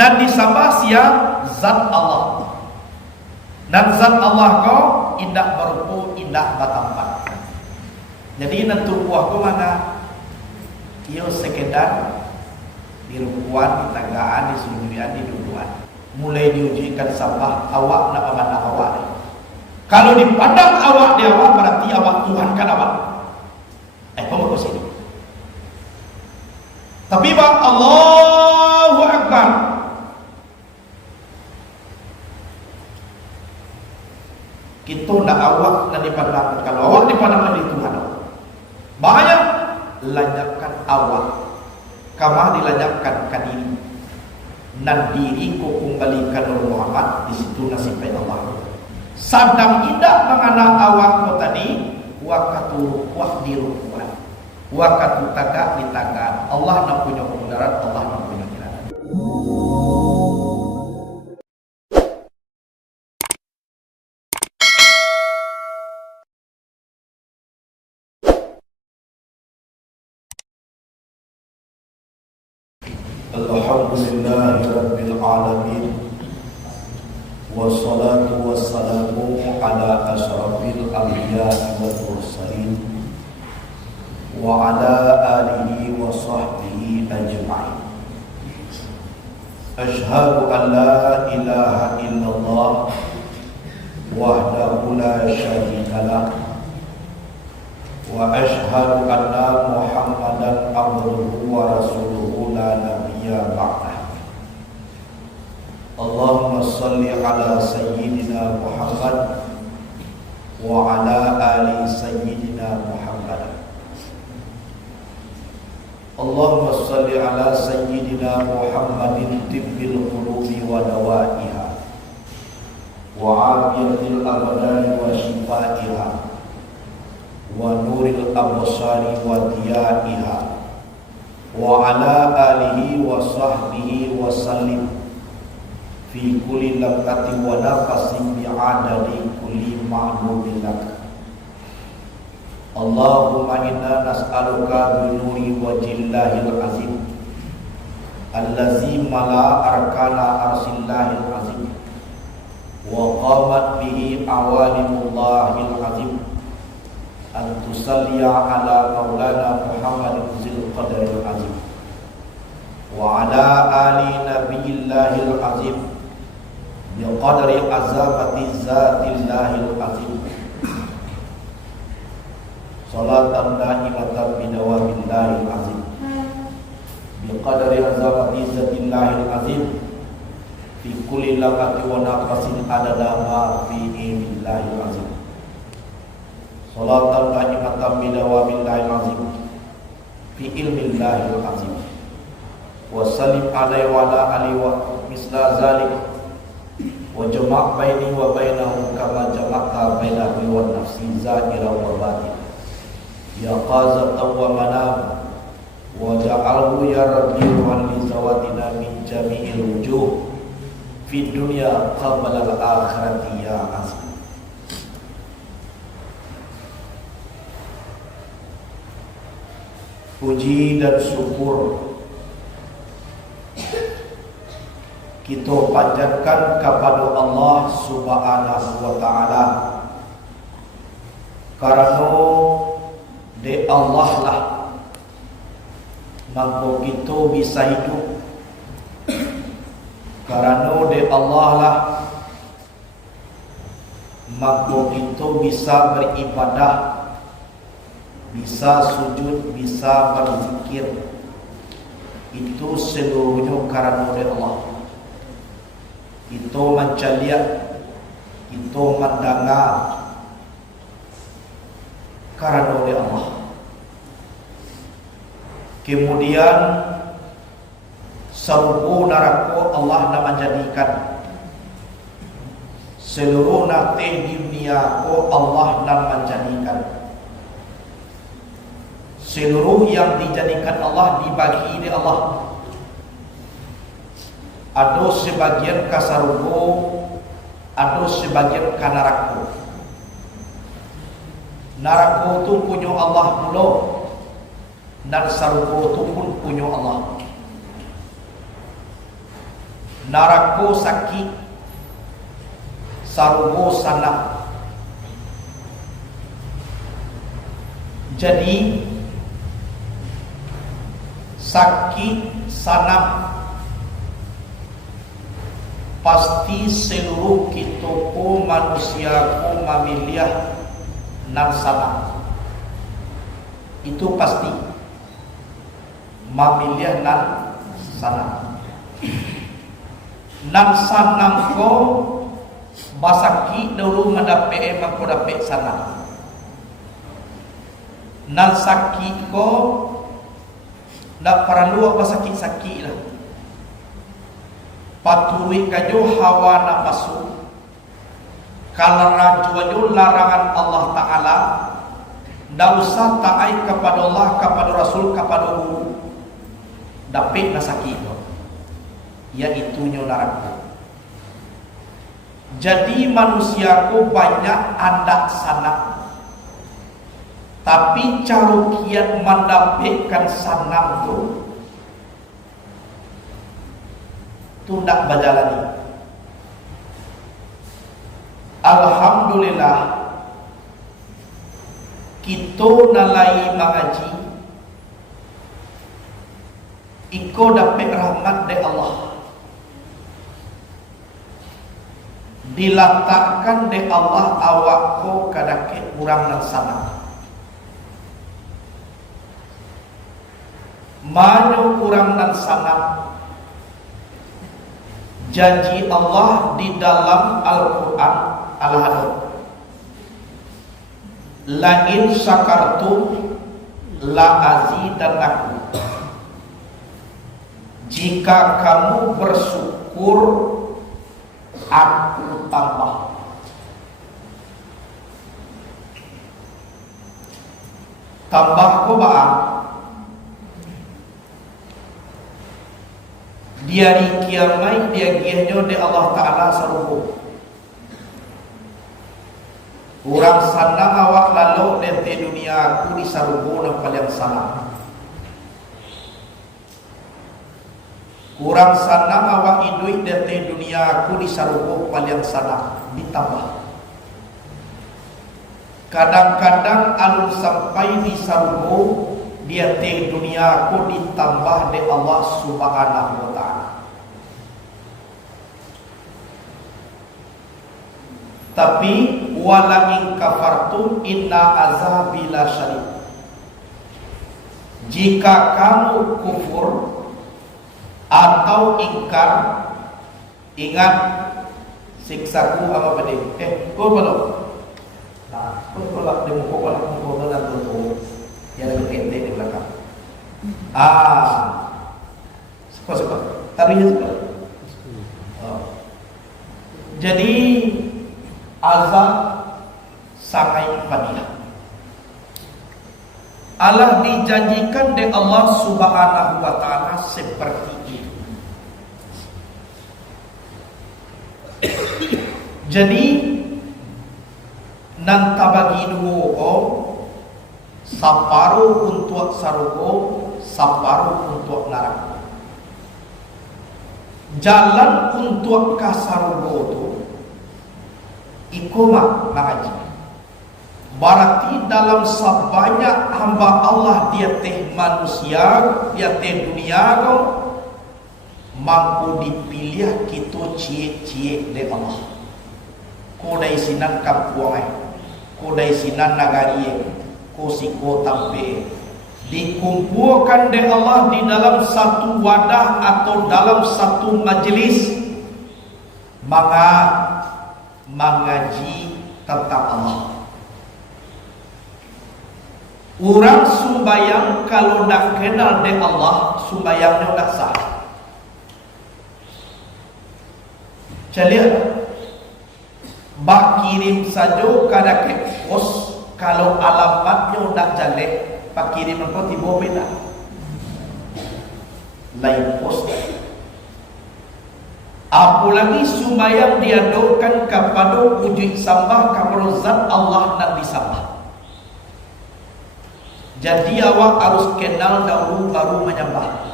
dan disambah sia zat Allah. Dan zat Allah kau indah berupu indah batampat. Jadi nentu buah ko mana iyo sekedar di rukuan, di tanggaan, di sujudin, di duduan. Mulai diujikan sampah awak nak memandang awak. Kalau dipandang awak di awak berarti awak Tuhan kan awak. Pembagus ini. Tapi bak Allahu Akbar. Kita nak awak nak dipandang. Kalau awak dipandang di Tuhan awak. Bahaya lanyapkan awak. Kamah dilanyapkan kadiri. Dan diri ko kembalikan Muhammad di situ nasibnya Allah. Sadang indah mengenal awak ko tadi wakatu wak di rukuan, wakatu tagak di tangan. Allah nak punya kemudarat, Allah nak punya kiranan. Alhamdulillahi Rabbil Alamin. Wassalatu wassalamu ala asyrafil anbiya'i wal mursalin wa ala alihi wa sahbihi ajma'in. Asyhadu an la ilaha illallah wahdahu la syarika lah wa asyhadu anna Muhammadan abduhu wa rasuluhu la nabiyya ba'dah. Allahumma salli ala sayyidina Muhammad wa ala ali sayyidina Muhammad. Allahumma salli ala sayyidina Muhammadin tibbil qulubi wa dawaiha wa afiyatil abdani wa shifaiha wa nuril absari wa diyaiha wa ala alihi wa sahbihi wa sallim fi kulli laqati wa nafasin bi'adadi kulli ma'lumin lak. Allahumma inna nas'aluka bi nuri wajhillahil azim allazi mala arkana arsillahil azim wa qamat bihi awalimullahil azim an tusalliya ala maulana Muhammadin zil qadaril azim wa ala ali nabiyillahil azim biqadri azamati zatillahil azim. Salatan da'imatan bidawamillahil azim biqadri azamati zatillahil azim fi kulli laqati wa nafasin adada ma fi ilmillahil azim. Salatan da'imatan bidawamillahil azim fi ilmillahil azim wa sallim alaihi wa ala alihi wa misla zalik wa jama' baini wa bainahum kama jama'ta baina bi wa nafsi zahira wa batin ya qazatan wa manam wa ja'alhu ya rabbi wa li zawatina min jami'il wujuh fi dunya qabla al-akhirati ya azim. Puji dan syukur kita panjatkan kepada Allah Subhanahu wa ta'ala, karena de Allah lah mampu kita bisa hidup, karena de Allah lah mampu kita bisa beribadah, bisa sujud, bisa berzikir. Itu seluruhnya karena de Allah. Itu mencaliat, itu mendengar karena oleh Allah. Kemudian seluruh neraka Allah nak menjadikan, seluruh natih dunia ko Allah nak menjadikan, seluruh yang dijadikan Allah dibagi oleh Allah. Ada sebagian kasarugo, ada sebagian kanarako. Narako itu punya Allah dulu, dan sarugo itu pun punya Allah. narako sakit, sarugo sana. Jadi sakit sana pasti seluruh kita ko manusia ko mamiliah nan sana. Itu pasti mamiliah nan sana. Nan sana ko basaki dulu mendape mako dape sana. Nan sakit ko nak perlu apa sakit-sakit lah. Patui kajo hawa nafsu. Kalau raju larangan Allah Ta'ala, ndak usah taat kepada Allah, kepada Rasul, kepada guru. Dapat nasaki itu, yaitu neraka. Jadi manusiaku banyak andak sana, tapi cara kiat mendapatkan sanam tu tidak berjalani. Alhamdulillah kita nalai mengaji, iko dapat rahmat dari Allah, diletakkan dari Allah awakku kadake kurang dan sana. Mana kurang dan sana, janji Allah di dalam Al-Quran Al-Hadid, la in syakartum la azidannakum. Jika kamu bersyukur, aku tambah. Tambah ko ba? Dia di kiamai dia giahnya de Allah Ta'ala sarubo. Kurang sana awak lalu di dunia aku di sarubo na paling sana. Kurang sana awak idui di dunia aku di sarubo paling sana. Ditambah. Kadang-kadang alun sampai di sarubo dia di dunia aku ditambah de Allah Subhanahu wa Ta'ala. Tapi wala in kafartum inna azabi lasyadid. Jika kamu kufur atau ingkar, ingat siksaku apa bade. Kau belum? Nah, kau lak demo kau lak kau dalam tu. Yang lebih pendek di belakang. Suka. Taruhnya suka. Jadi azab sangat fadilah. Allah dijanjikan oleh Allah Subhanahu wa Ta'ala seperti itu. Jadi nan tabagi nuwo saparuh untuk sarugo, saparuh untuk neraka. Jalan untuk kasarugo itu ikumah mengaji. Berarti dalam sebanyak hamba Allah dia teh manusia, dia teh dunia mampu dipilih kita cie-cie oleh Allah. Kodai sinan kampuangai, kodai sinan nagari, kosiko tampe, dikumpulkan oleh Allah di dalam satu wadah atau dalam satu majelis mengaji tentang Allah. Orang sumbayang kalau nak kenal dengan Allah, sumbayangnya tak sah. Jadi, bak kirim saja kada ke pos, kalau alamatnya tak jelek, pak kirim apa tiba beda. Lain pos. Apalagi sumbayang diadokan kepada wujud sembah kepada zat Allah dan disembah. Jadi awak harus kenal dahulu baru menyembah.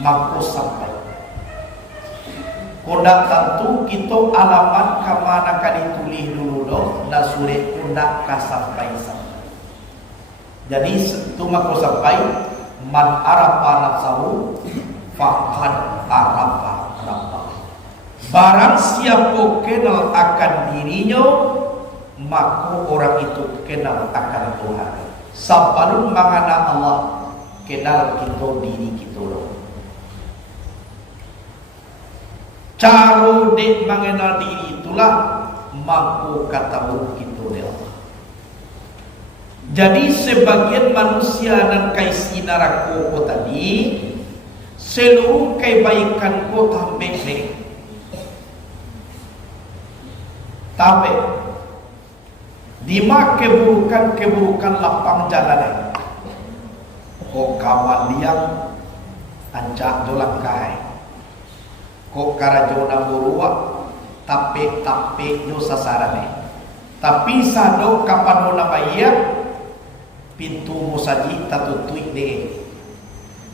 Maka sampai Kodak tentu kita alamat kamana kan ditulis dulu doh, na sulit kodak kasampai sampai. Jadi itu mako sampai man arafa nafsahu faqad arafa rabbah. Barang siapa kenal akan dirinya, maka orang itu kenal akan Tuhan. Sabalun mangana Allah, kenal kita diri kita loh. Cara dek mengenal diri itulah mampu katamu kita dia. Jadi sebagian manusia dan kaisi narako ko tadi seluruh kebaikan ko tambah tapi lima keburukan lapang jalan ko kawan liang ancak dolangkai ko karajona burua tapi yo sasarane tapi sado kapan na baya pintu musaji tatutui de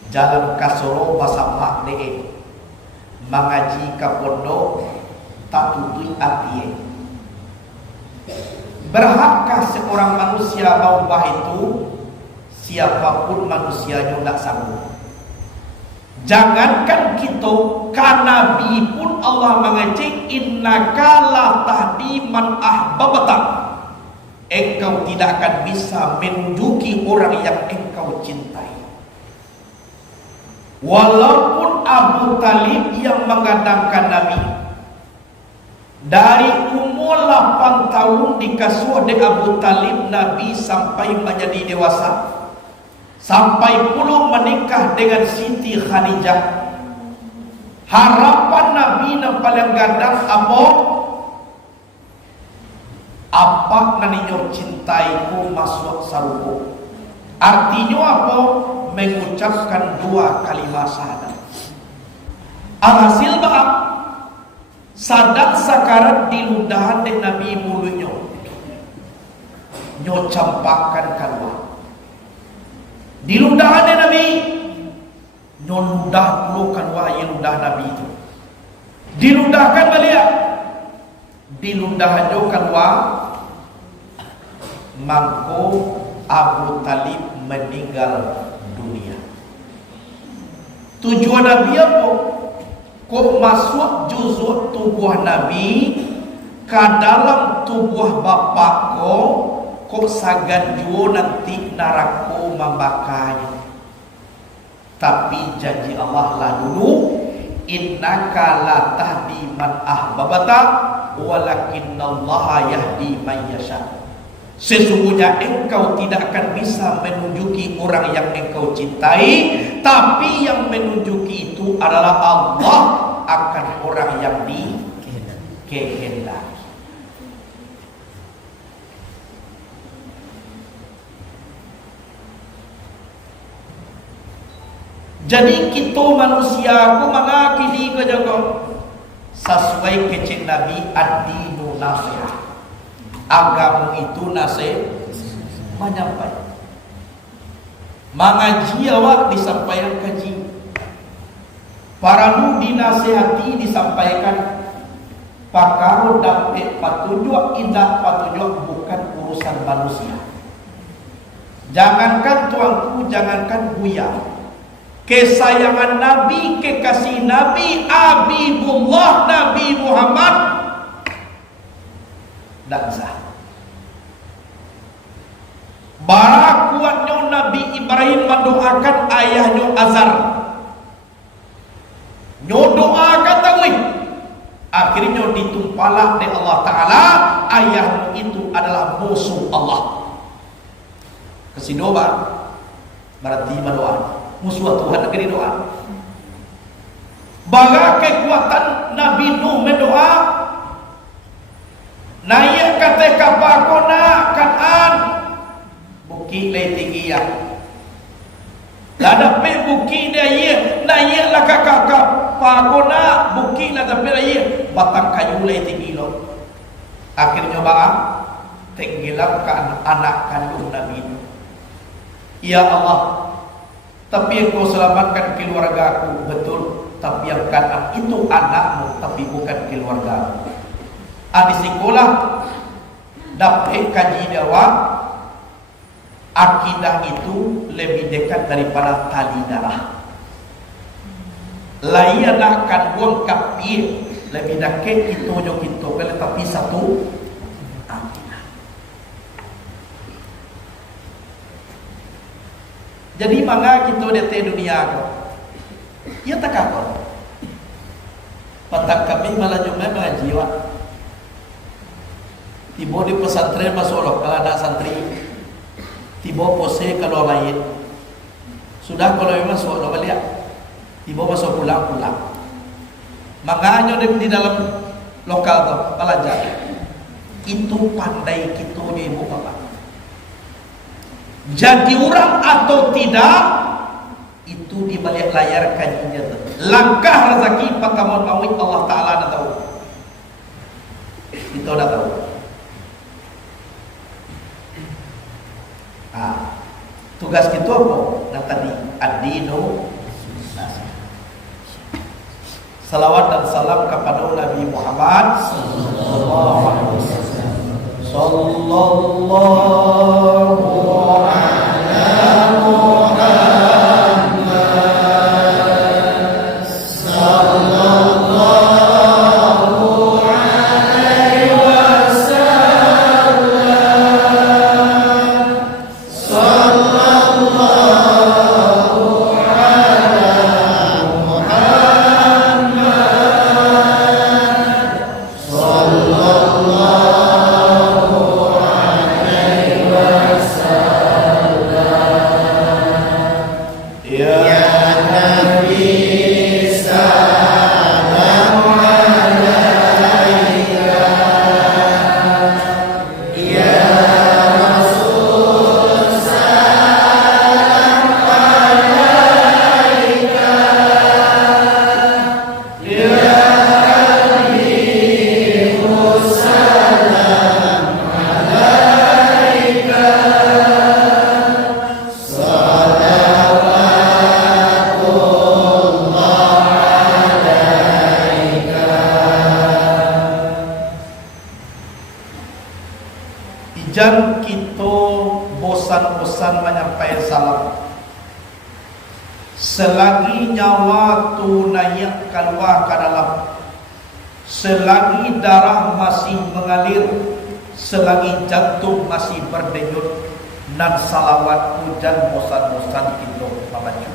jalan kasoro basamak de mengaji ka pondok tatutui atie. Berhakkah seorang manusia maubah itu? Siapapun manusianya tidak sanggup. Jangankan kita, kan Nabi pun Allah mengajak innaka la tahdi man ahbabta. Engkau tidak akan bisa menunjuki orang yang engkau cintai. Walaupun Abu Talib yang mengadangkan Nabi dari umur 8 tahun dikasuh oleh Abu Talib Nabi sampai menjadi dewasa, sampai puluh menikah dengan Siti Khadijah. Harapan Nabi yang paling gandang apa naninyo cintaiku masuk saruku. Artinya apa? Mengucapkan dua kalimat syahadat. Alhasil bahwa sadat sakarat diludahan dengan Nabi mulutnya nyo campakkan kalwa diludahan dengan Nabi nyo ludah puluh kalwa yang ludah Nabi itu diludahkan beliau diludahan nyo kalwa mangko Abu Talib meninggal dunia. Tujuan Nabi apa? Kok masuk juzuk tubuh Nabi ke dalam tubuh bapak kok sagan juo nanti narako membakanya. Tapi janji Allah lah dulu, innaka la tahdi man ahbabata walakinnallaha yahdi man yasha. Sesungguhnya engkau tidak akan bisa menunjuki orang yang engkau cintai, tapi yang menunjuki itu adalah Allah akan orang yang dikehendaki. Jadi kita manusia ku mengakini ke jago sesuai kecil Nabi ad-dinu nasihat. Agama itu nasihat menyampaikan. Mengaji awak disampaikan kaji. Para nu dinasihati disampaikan. Pakaro dapat petunjuk, indah petunjuk bukan urusan manusia. Jangankan tuanku, jangankan buya. Kesayangan Nabi, kekasih Nabi, Habibullah Nabi Muhammad tak sah. Bara kuatnya Nabi Ibrahim mendoakan ayahnya Azar. Nyo doakan tawih. Akhirnya ditumpalah oleh Allah Ta'ala, ayahmu itu adalah musuh Allah. Kesidoba berarti berdoa. Musuh Tuhan negeri doa. Baga kekuatan Nabi Nuh mendoa. Naik kata kapakona Kan'an bukit lay tinggi ya. Lada pe bukit dia ye naik lah kakak pakona bukit lah tapi ye batang kayu lay tinggi lo. Akhirnya bang tenggelamkan anak kandung Nabi. Ya Allah, tapi engkau selamatkan keluarga aku, betul. tapi yang kanan itu anakmu, tapi bukan keluarga. Di sekolah dapat kaji dakwah, akidah itu lebih dekat daripada tali darah. Lain akan buang kapi lebih dekat itu jo kita kalau tapi satu akidah. Jadi mangga kita di dunia ko. Ya tak kau. Patang kami malah cuma mengaji wak. Tiba di pesantren masuk kalau ada santri. Tiba pose kalau main. Sudah kalau memang masuk lo balik. Tiba masuk pulang. Makanya di dalam lokal tu belajar. Itu pandai kita ni ibu bapa. Jadi orang atau tidak itu di balik layar kajinya tu. Langkah rezeki pakamon mawit Allah Taala dah tahu. Kita dah tahu. Tugas kita apa? Yang tadi ad-dinu. Salawat dan salam kepada Nabi Muhammad sallallahu alaihi wasallam. Sallallahu ala Muhammad sallallahu alaihi wasallam. Sallallahu ala Muhammad sallallahu alaihi wasallam. Ya Nabi salam alaika, ya Rasul salam alaika, ya Habibus salam alaika. Ijan kita bosan-bosan menyampaikan salam. Selagi nyawa tu naik keluar ke dalam, selagi darah masih mengalir, selagi jantung masih berdenyut, dan salawat hujan bosan-bosan kita membaca.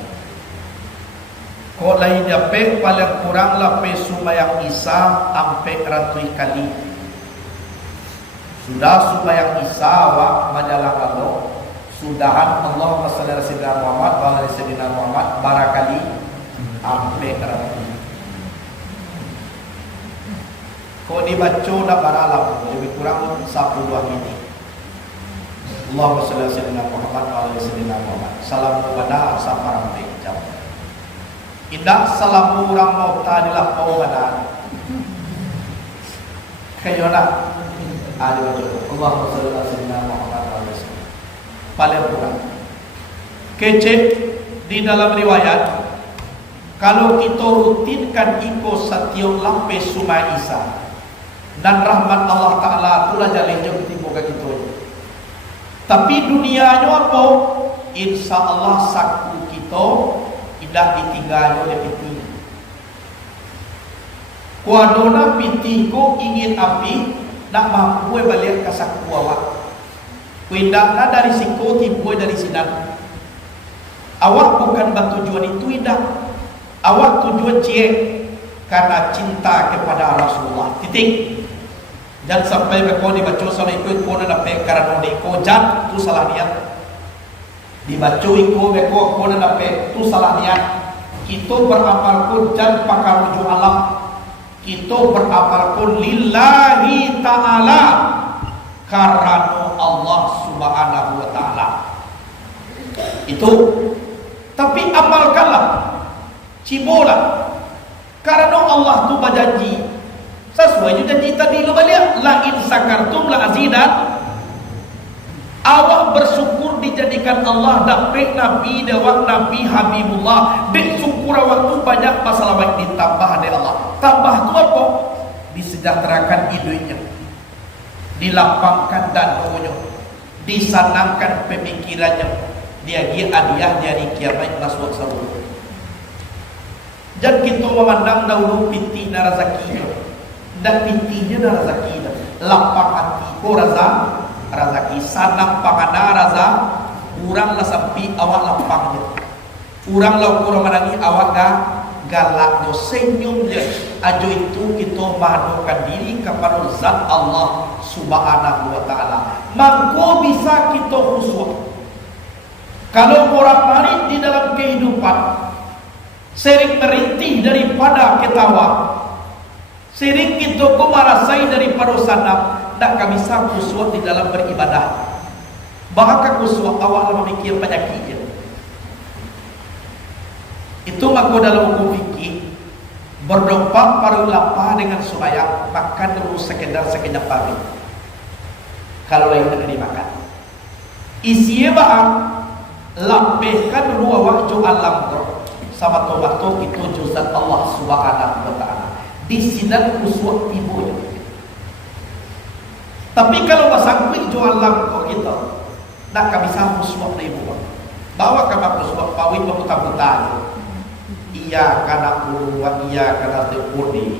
Kau lain dapat paling kurang lape sumayang Isa sampai 100 kali. Sudah sembahyang Isya wa majalah Allah. Sudahan Allahumma shalli ala sayyidina Muhammad wa ala sayyidina Muhammad barakali sampai 100. Kau dibaca dah baralam lebih kurang 10 ini. Allahumma shalli ala sayyidina Muhammad wa ala sayyidina Muhammad. Salam kepada saparang jam. Indah salam orang mau tadilah kau pada. Kayona ada betul. Allahumma shalli ala sayyidina Muhammad wa ala sayyidina. Paling kurang. Kecek di dalam riwayat, kalau kita rutinkan ikut setiap lampai Sumai Isa dan rahmat Allah Taala itulah jalan jauh timbul ke kita. Tapi dunianya apa? Insya Allah saku kita tidak ditinggal oleh piti. Kuadona piti ko ingin api nak mampu balik ke saku awak. Kuindaklah dari siko timbul dari sinan. Awak bukan bertujuan itu indah. Awak tujuan cie karena cinta kepada Rasulullah. Titik. Jangan sampai kau dibaca sama ikut kau nak dapat karena kau jat tu salah niat. Dibaca ikut kau nak dapat tu salah niat. Kita beramal pun jangan pakai rujuk alam. Kita beramal pun lillahi ta'ala karena Allah subhanahu wa ta'ala. Itu. Tapi amalkanlah, cibolah, karena Allah tu berjanji sesuai juga janji tadi lo balik, la in sakartum la azidan. Awak bersyukur dijadikan Allah dapat Nabi dewak Nabi Habibullah, bersyukur kurang waktu banyak masalah baik ditambah oleh Allah. Tambah tu apa? Disejahterakan hidupnya, dilapangkan danunya, disanangkan pemikirannya, dia hadiah dari kiamat masuk surga. Dan kita memandang dahulu pintinya rezekinya, dan pintinya rezekinya, lapang hati ko rezeki, sanang pangana raza, urang lah sampai awak lapangnya, urang lah kurang menangi awak galak do senyum dia. Ajo itu kita manukan diri kepada zat Allah Subhanahu wa taala. Mangko bisa kita khusyuk. Kalau orang lain di dalam kehidupan sering merintih daripada ketawa, sering kita merasai daripada sanap, tak bisa khusyuk di dalam beribadah. Bahkan khusyuk awak memikir penyakitnya. Itu maka dalam hukum fikih berdompak paruh lapar dengan sembahyang, makan dulu sekedar sekenyap pagi. Kalau lain tidak dimakan, isinya bahan lapehkan dulu awak jo alam tu sama tobat tu itu juzat Allah Subhanahu wa taala. Di sidan khusyuk ibunya. Tapi kalau masangkui jo alam tu kita nak bisa khusyuk dari ibu. Bawa kabar khusyuk pawit berputar-putar. Iya kana wa iya kana tepuni.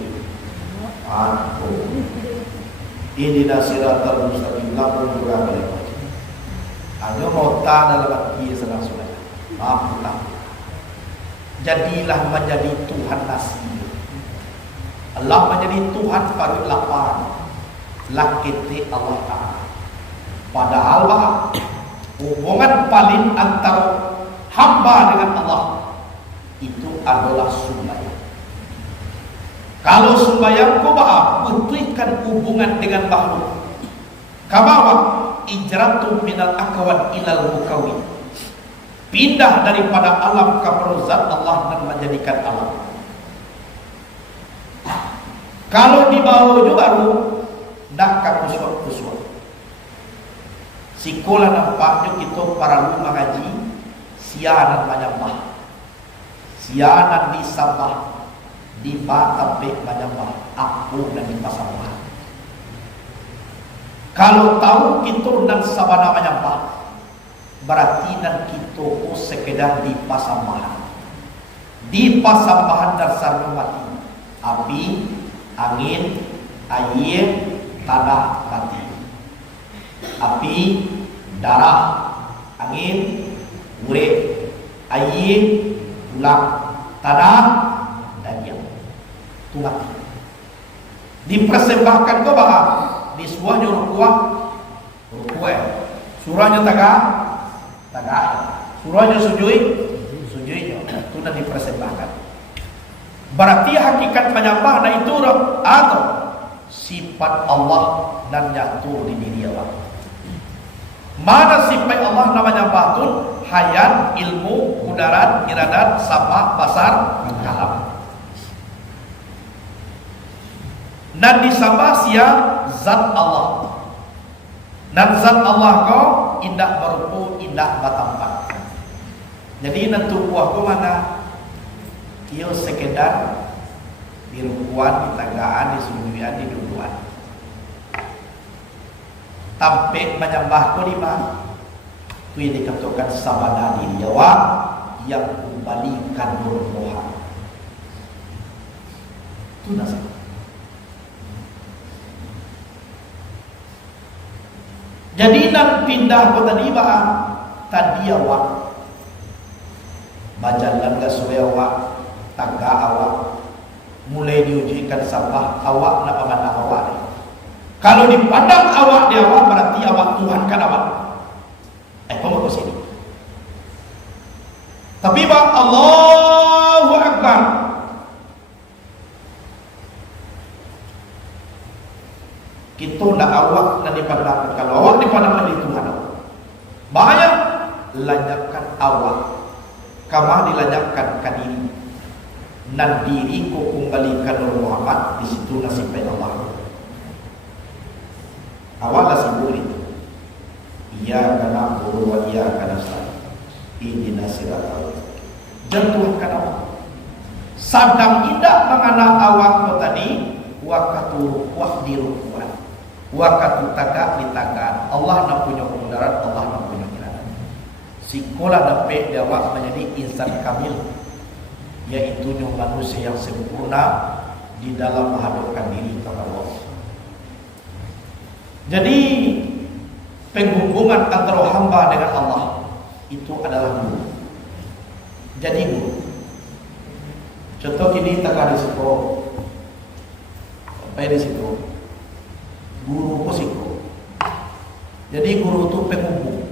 Ini nasiratal mustaqim lamun juga mereka. Hanya mota dalam hati senang sudah. Maaflah. Jadilah menjadi Tuhan nasi. Allah menjadi Tuhan paruh lapar. Lakiti Allah Ta'ala. Padahal hubungan paling antara hamba dengan Allah itu adalah sembahyang. Kalau sembahyang ko betulkan hubungan dengan makhluk. Kamawa ijratu minal akawan ilal mukawin. Pindah daripada alam kepada zat Allah dan menjadikan alam. Kalau dibawa juga baru dak khusyuk. Sikola nampaknya kita para ulama ngaji siaran menyembah. Sianan disambah di batabek menyembah aku dan dipasambah. Kalau tahu kita dan sabana menyembah berarti dan kita sekedar di pasambahan dasar mati, api, angin, air, tanah mati, api, darah, angin, urip, air, tulang, tanah, dan yang itu mati. Dipersembahkan ke bawah, disuahnya rukuah, surahnya tagak, surahnya sujudnya, itu dan dipersembahkan. Berarti hakikat penyembah itu atau sifat Allah dan nyatu di diri Allah. Mana sifat Allah namanya batun, hayat, ilmu, kudarat, iradat, sama, basar, kalam. Dan disambah sia zat Allah. Dan zat Allah kau indah berupu, indah batampak. Jadi nentu buahku mana? Ia sekedar di rukuan, di tagaan, di sumbian, di duduan. Tampik menyembahku di mana? Itu yang dikatakan sabana diri Jawa yang kembalikan nurmuha. Itu nasihat. Jadi nak pindah ke tadi tadi awak bajalan ke suwe awak tangga awak mulai diujikan sampah awak nak memandang awak. Kalau dipandang awak di awak berarti awak Tuhan kan awak. Kamu ke sini. Tapi Allahu Akbar. Kita nak awak dan dipandang. Kalau awak dipandang oleh Tuhan awak, bahaya lanyapkan awak. Kamu dilanyapkan ke diri. Dan diri ku kembalikan Nur Muhammad. Di situ nasibnya Allah. Awak nasibur itu. Iya karena guru wa iya karena saya. Ini nasihat Allah. Jangan Tuhan awak. Sadang indah mengenal awak ko tadi, wakatu wahdiru kuat, wakatu tagak di tagak. Allah nak punya kemudarat, Allah nak punya kiranan. Sikola dapat jawab menjadi insan kamil, yaitu manusia yang sempurna di dalam menghadapkan diri kepada Allah. Jadi penghubungan antara hamba dengan Allah itu adalah guru. Jadi guru. Contoh ini tak di situ, apa di situ? Guru posiko. Jadi guru itu penghubung,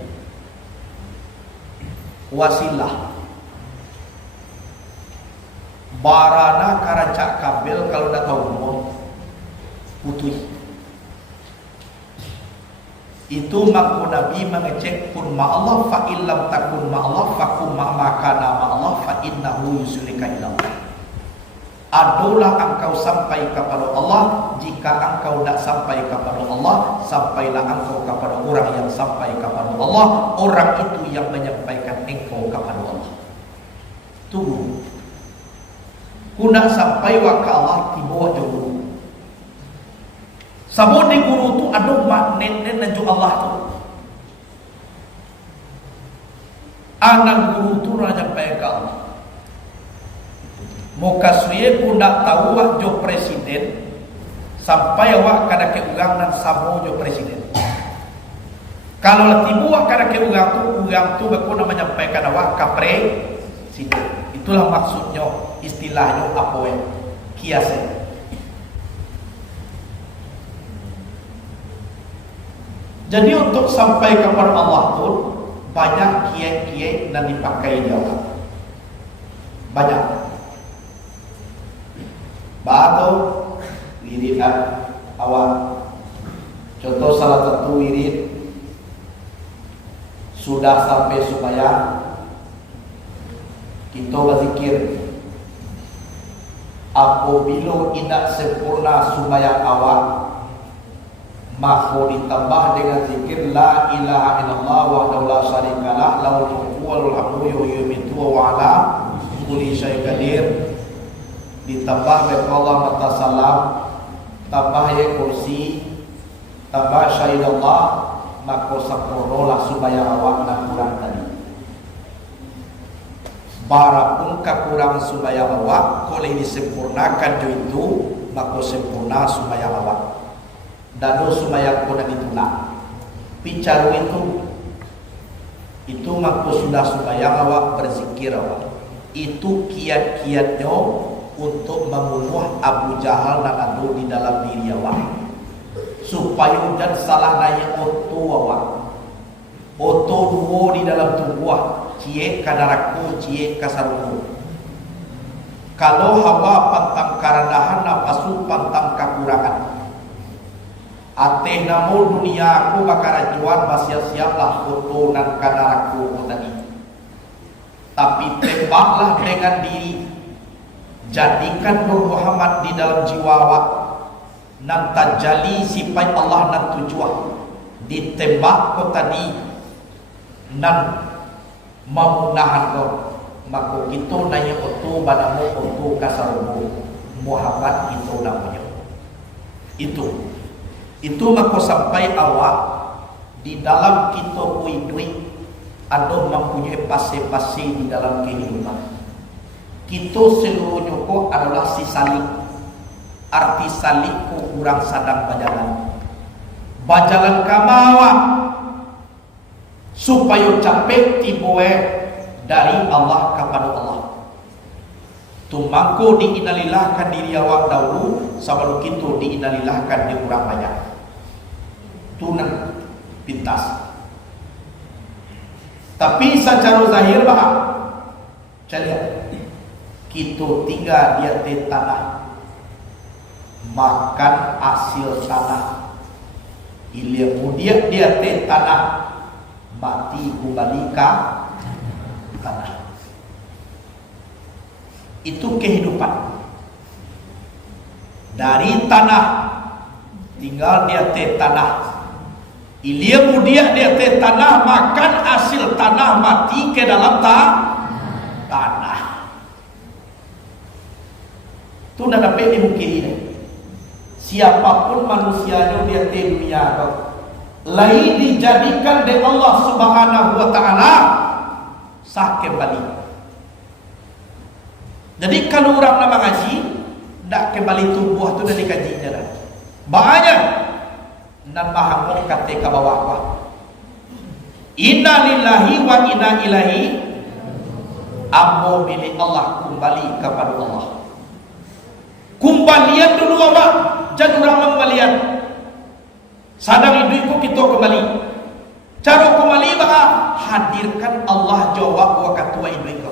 wasilah. Barana karacak kabel kalau dah tahu umur putih. Itu maku Nabi mengecek kun ma'allah fa illam takun ma'allah fakum ma'makana ma'allah fa innahu yusulika ilallah. Adalah engkau sampai kepada Allah. Jika engkau tak sampai kepada Allah, sampailah engkau kepada orang yang sampai kepada Allah. Orang itu yang menyampaikan engkau kepada Allah. Tunggu. Kuna sampai wa Allah tiba guru. Sabun di guru tu ada magnet dan juga Allah tu. Anak guru tu nak sampai ke Allah. Muka suye pun tak tahu wak jo presiden sampai awak kada ke ugang dan samo jo presiden. Kalau tibu wak kada ke ugang tu berkuna menyampaikan awak ke presiden. Itulah maksudnya, istilahnya apa ya? Kiasnya. Jadi untuk sampai kepada Allah tu banyak kiai-kiai yang dipakai dia. Banyak. Batu wiridan awal. Contoh salah satu wirid sudah sampai supaya kita berzikir. Apabila tidak sempurna sembahyang awal, maka ditambah dengan zikir la ilaha illallah wahdahu la syarikalah lahul mulku wa lahul hamdu yuhyi wa yumiitu wa ala kulli syai'in qadir. Ditambah Allah mata salam, tambah ya kursi, tambah syahidallah, maka sempurnalah sembahyang awak nak kurang tadi. Barapun kekurangan sembahyang awak, kalau disempurnakan itu, maka sempurna sembahyang awak. Dado sembahyang pun ditolak. Bicara itu maka sudah sembahyang awak, berzikir awak. Itu kiat-kiatnya untuk membunuh Abu Jahal dan adu di dalam diri awak, supaya dan salah naya oto awak, oto dua di dalam tubuh, cie kadaraku, cie kasarku. Kalau hawa pantang karendahan, nafasu pantang kekurangan. Ateh namu dunia aku bakal jual masih siaplah foto dan kadaraku tadi. Tapi tembaklah dengan diri. Jadikan Nur Muhammad di dalam jiwa awak, nan tajali sifat Allah nan tujuan ditembak ko tadi nan memunahan ko, maka kita nanya otu banamu otu kasarmu Muhammad itu namanya. Itu maka sampai awak di dalam kita duit ada mempunyai pase-pase di dalam kehidupan. Kita seluruhnya ko adalah si salik. Arti salik ko kurang sadang bajalan. Bajalan kamawa supaya capek tiboe dari Allah kepada Allah. Tumangko diinalilahkan diri awak dahulu sebelum kita diinalilahkan di orang banyak. Tunan pintas. Tapi secara zahir bah, celihat. Kita tinggal di atas tanah, makan hasil tanah. Ilia kemudian di atas tanah, mati kembali ke tanah. Itu kehidupan. Dari tanah, tinggal di atas tanah. Ilia kemudian di atas tanah, makan hasil tanah, mati ke dalam tanah. Tu nak dapat dimungkiri. Siapapun manusianya dia di dunia lain dijadikan oleh Allah Subhanahu wa taala sah kembali. Jadi kalau orang nak mengaji, nak kembali tubuh tu dari kajinya dah. Banyak nan mahamuk kata ke bawah apa. Inna lillahi wa inna ilaihi ambo milik Allah, kembali kepada Allah. Kembalian dulu apa? Jangan orang kembalian. Sadang itu kita kembali. Cara kembali maka hadirkan Allah jawab wa katua itu.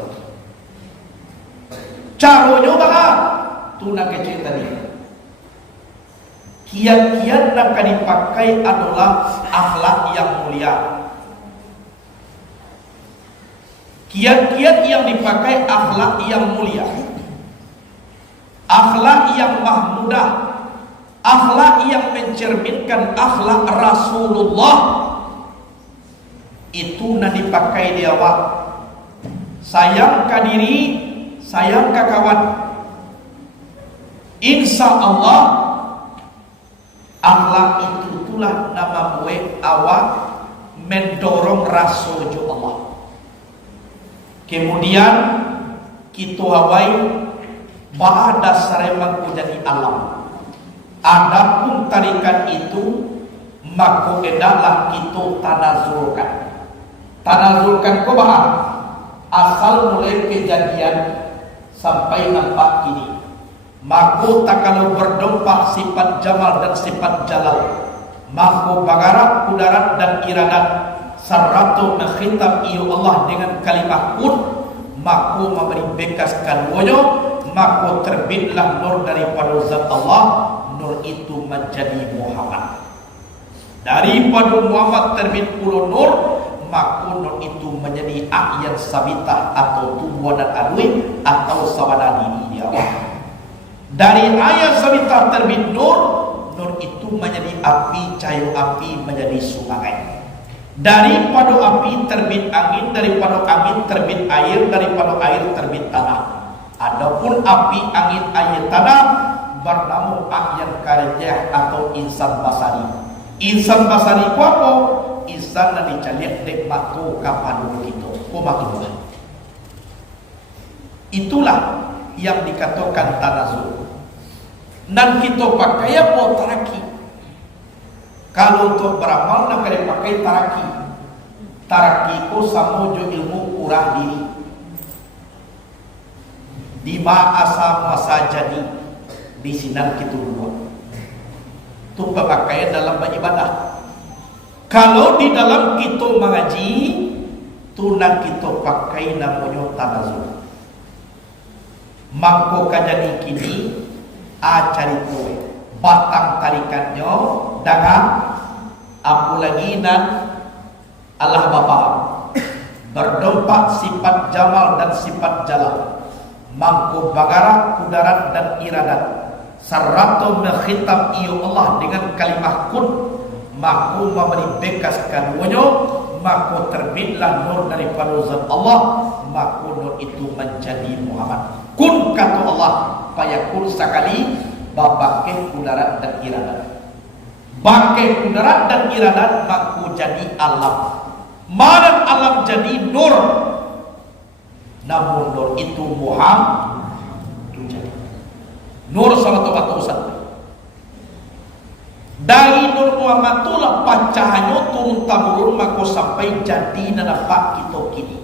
Caranya maka tu nak kecil tadi. Kiat-kiat yang akan dipakai adalah akhlak yang mulia. Kiat-kiat yang dipakai akhlak yang mulia, akhlak yang mahmudah, akhlak yang mencerminkan akhlak Rasulullah. Itu nak dipakai di awak. Sayang ke diri, sayang ke kawan. Insya Allah akhlak itu itulah nama buat awak mendorong Rasul Allah. Kemudian kita hawai bahawa dasar memang jadi alam. Adapun tarikan itu maka hendaklah kita tanazulkan. Tanazulkan ko bahawa asal mulai kejadian sampai nampak kini. Maka tak kalau berdompak sifat jamal dan sifat jalal, maka bagarak kudarat dan iradat sarratu menghitam iyo Allah dengan kalimah kun, maka memberi bekas kaduanya, maka terbitlah nur daripada zat Allah. Nur itu menjadi Muhammad. Daripada Muhammad terbit puluh nur, maka nur itu menjadi ayat sabitah atau tumbuhan dan alwi atau sawadani di awal. Dari ayat sabitah terbit nur, nur itu menjadi api, cahaya api menjadi sungai. Daripada api terbit angin, daripada angin terbit air, daripada air terbit tanah. Adapun api, angin, air, tanah bernama ayat karjah atau insan basari. Insan basari ku apa? Insan yang dicaliak nikmat tu kapan kita. Ku makin. Itulah yang dikatakan tanazul. Dan kita pakai apa? Taraki. Kalau untuk beramal nak kena pakai taraki. Taraki ko sama jo ilmu kurang diri. Di ma asa masa jadi di sinar kita dua. Itu pemakaian dalam beribadah. Kalau di dalam kita mengaji, tu nak kita pakai namanya tanazul. Mangko kajani kini cari kue batang tarikannya dengan apa lagi nan Allah Bapa berdompak sifat jamal dan sifat jalal, mangko bagarak kudarat dan iradat sarratu menghitam iyo Allah dengan kalimah kun, maka memberi bekas kaduanya, maka terbitlah nur daripada zat Allah, maka nur itu menjadi Muhammad. Kun kata Allah, fayakun sekali babake kudarat dan iradat. Bake kudarat dan iradat maka jadi alam. Mana alam jadi nur. Namun nur itu Muhammad itu jadi. Nur salatu batusan. Dari nur Muhammad itulah pancahannya turun temurun maka sampai jadi nampak kita kini.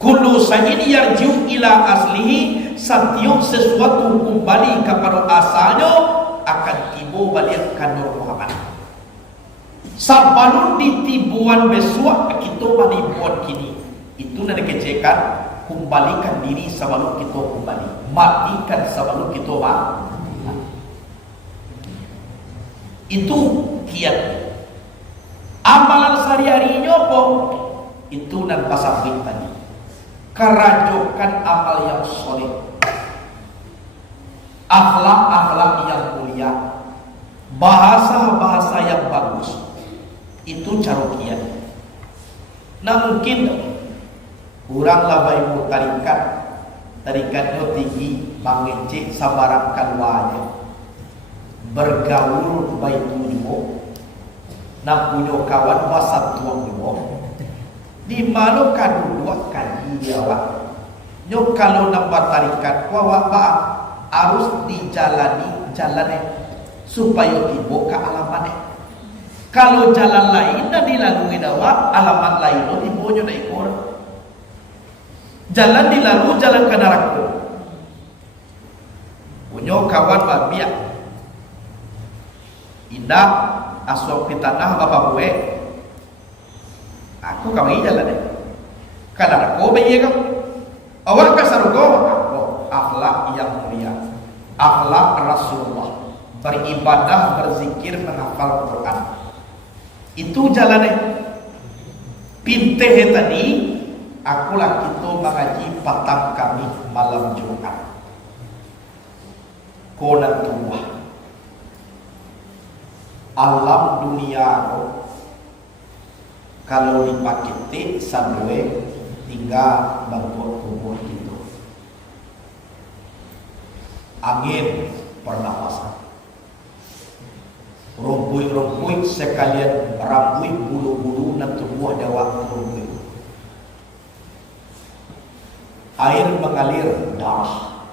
Kullu sayin yarjiu ila aslihi, setiap sesuatu kembali kepada asalnya akan tiba balik ke nur Muhammad. Sabalun di tibuan besok kita manibuan kini. Itu nak dikecekan, kembalikan diri sebelum kita kembali. Matikan sebelum kita mati. Itu kiat. Amalan sehari-harinya apa? Itu dan pasal tadi. Kerajokan amal yang solid, akhlak-akhlak yang mulia, bahasa-bahasa yang bagus. Itu cara kiat. Nah mungkin kurang labai tarikat, tarikatnya tinggi, mengecek sabarang kalwanya bergaul baitu nyo nak punya kawan wasat tuang nyo di mana kadua kaji dia awak nyo kalau nampak tarikat wawak ba harus dijalani jalannya supaya tiba ke alamannya. Kalau jalan lain dah dilalui awak, alamat lain lo tiba nyo dah ikut. Jalan dilalu jalan ke neraka. Punya kawan babiak. Indah asok di tanah bapak gue. Aku kawin jalan deh. Ke neraka bayi kamu. Awak ke surga, akhlak yang mulia, akhlak Rasulullah, beribadah, berzikir, menghafal Quran. Itu jalannya. Pinteh tadi, akulah kita mengaji patang kami malam Jumat. Konan tua. Alam dunia kalau dipakai sampai tinggal membuat kubur itu. Angin pernapasan, rumput-rumput sekalian rambut bulu-bulu dan tubuh dewa rumput. Air mengalir darah,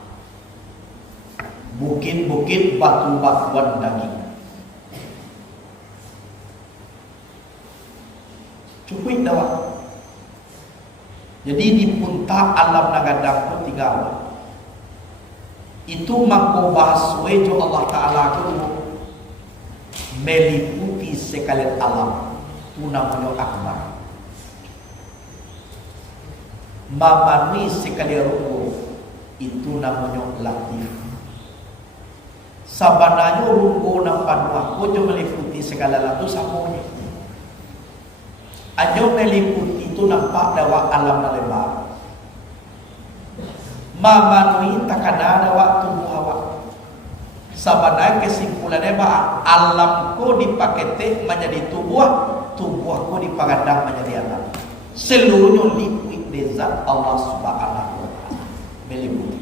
bukit-bukit batu-batuan daging. Cukup dewa. Jadi di puncak alam nagadang pun tinggal. Itu mako bahaswe jo Allah Ta'ala ku meliputi sekalian alam. Itu namanya akbar. Memenuhi sekalian rukun. Itu namanya latif. Sabananya rukun nampan aku jo meliputi sekalian itu samunya. Ajo meliputi itu nampak dawa alam na lebar. Memenuhi takana dawa tubuh awak. Sabananya kesimpulannya bahwa alamku dipakete menjadi tubuh, tubuhku dipagadang menjadi alam. Seluruhnya liquid desa Allah Subhanahu wa Ta'ala meliputi.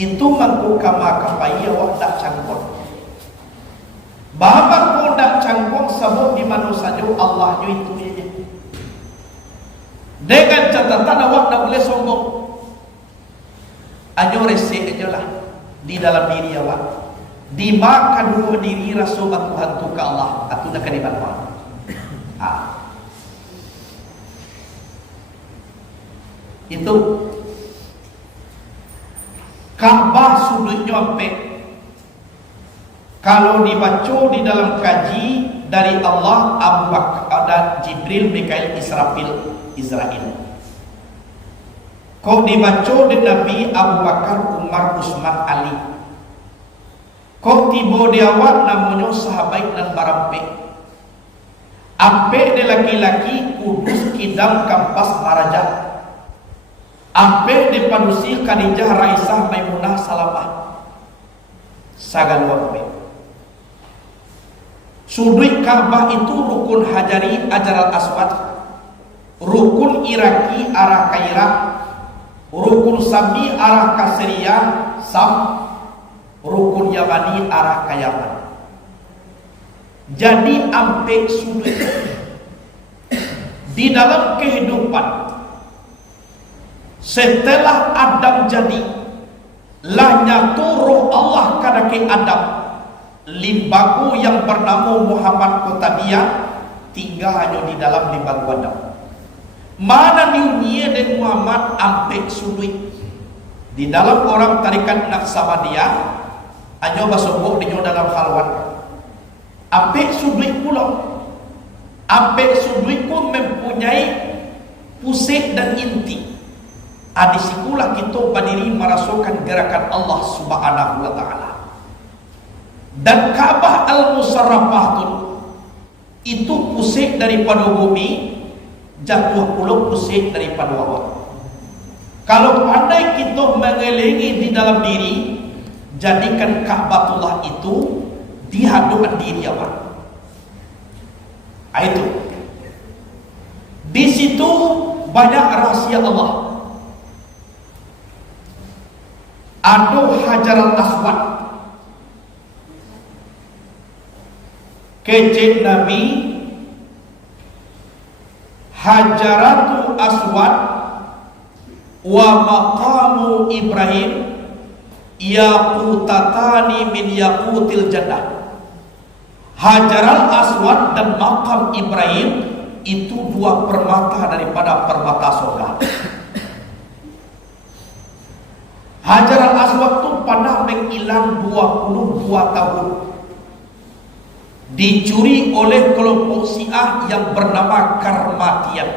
Itu mangku kama kapai awak dak cangkot. Bapak pun dak cangkok sebut di mana saja Allah itu aja. Dengan catatan awak tak boleh sombong. Ajo resik aja lah di dalam diri awak. Dimakan dua diri rasul Tuhan tu ke Allah atau nak kadibat mana? Itu Ka'bah sudutnya sampai. Kalau dibaca di dalam kaji dari Allah, Abu Bakar dan Jibril, Mikail, Israel. Kau dibaca di Nabi Abu Bakar, Umar, Utsman, Ali. Kau tiba di awal namanya sahabat dan barampe. Ampe de laki-laki kudus kidam kampas maraja. Ampe de panusi Khadijah, Raisah, Maimunah, Salamah. Sagal wampe. Sudut Ka'bah itu rukun hajari Hajar al-Aswad, rukun Iraki arah ke Irak, rukun Sami arah ke Syria, Sam, rukun Yamani arah ke Yaman. Jadi ampe sudut di dalam kehidupan setelah Adam jadi lah nyatu roh Allah kada ke Adam. Limbagu yang bernama Muhammad kota dia tinggal hanya di dalam limbagu Adam. Mana dunia dan Muhammad ampek sudut di dalam orang tarikat Naqsabandiyah hanya basobok dinyo dalam halwan. Ampek sudut pula. Ampek sudut pun mempunyai pusat dan inti. Adisikulah kita berdiri merasukan gerakan Allah Subhanahu wa Ta'ala. Dan Ka'bah Al-Musarrafah itu pusat daripada bumi, jatuh pula pusat daripada awak. Kalau pandai kita mengelilingi di dalam diri, jadikan Ka'batullah itu di hadapan diri awak. Itu di situ banyak rahasia Allah. ado Hajar Aswad. Kecil Nabi Hajaratu Aswad wa maqamu Ibrahim yaqutatani min yaqutil jannah. Hajarul Aswad dan makam Ibrahim itu dua permata daripada permata surga. Hajarul Aswad itu pernah menghilang 22 tahun, dicuri oleh kelompok Syiah yang bernama Karmatiyah,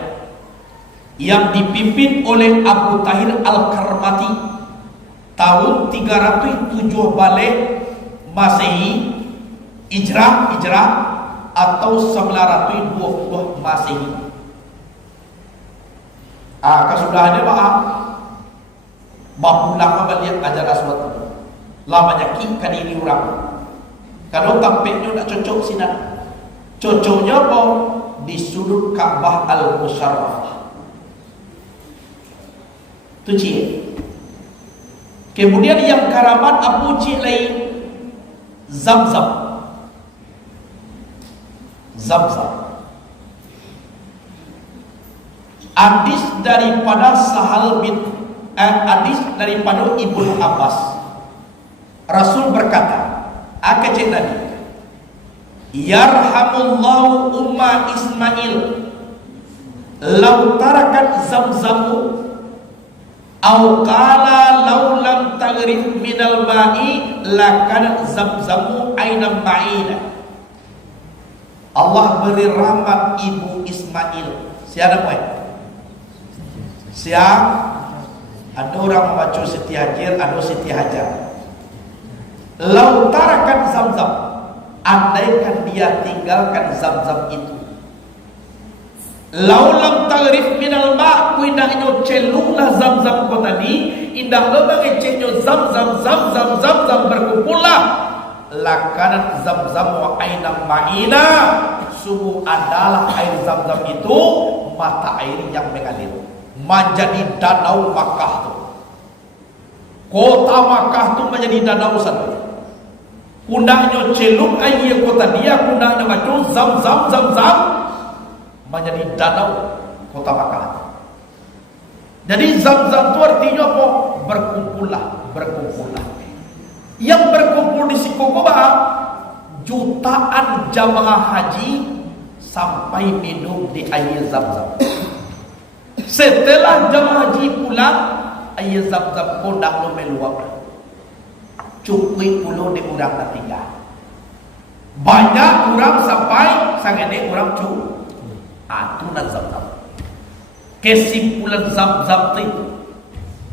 yang dipimpin oleh Abu Tahir Al-Karmati tahun 307 balik Masehi Hijrah atau 920 Masehi. Kesudahannya lama melihat Hajar Aswad lamanya kadiri orang. Kalau tampaknya tak cocok sini, cocoknya apa? Di sudut Ka'bah Al-Musharrafah. Itu cie. Kemudian yang karamat Abu Cik lain Zamzam. Hadis daripada Sahal bin hadis daripada Ibnu Abbas. Rasul berkata, akecek Nabi, yarhamullahu umma Ismail law tarakat zamzamu aw qala law lam taghrif minal ma'i lakan zamzamu ainam ma'ina. Allah beri rahmat ibu Ismail. Siapa namanya? Siapa? Ada orang membaca Siti Hajar, ada Siti Hajar. Lau tarakan Zamzam, andaikan dia tinggalkan Zamzam itu. Lau lam taghrif minal ma', indahnya celunglah Zamzam ko tadi, indah lemang cenyo Zamzam berkumpullah. Lakanat Zamzam wa ainam ma'ina, sungguh adalah air Zamzam itu mata air yang mengalir, menjadi danau Makkah tu. Kota Makkah tu menjadi danau satu. Kundangnya celuk air kota dia, kundangnya macam Zamzam menjadi danau kota Makkah. Jadi Zamzam tu artinya apa? Berkumpullah. Yang berkumpul di Sikokoba jutaan jamaah haji sampai minum di air Zamzam. Setelah jamaah haji pulang, air Zamzam kondang meluap. Cukui puluh di orang tak tinggal. Banyak orang sampai sangene orang cu. Atunan Zamzam. Kesimpulan Zamzam itu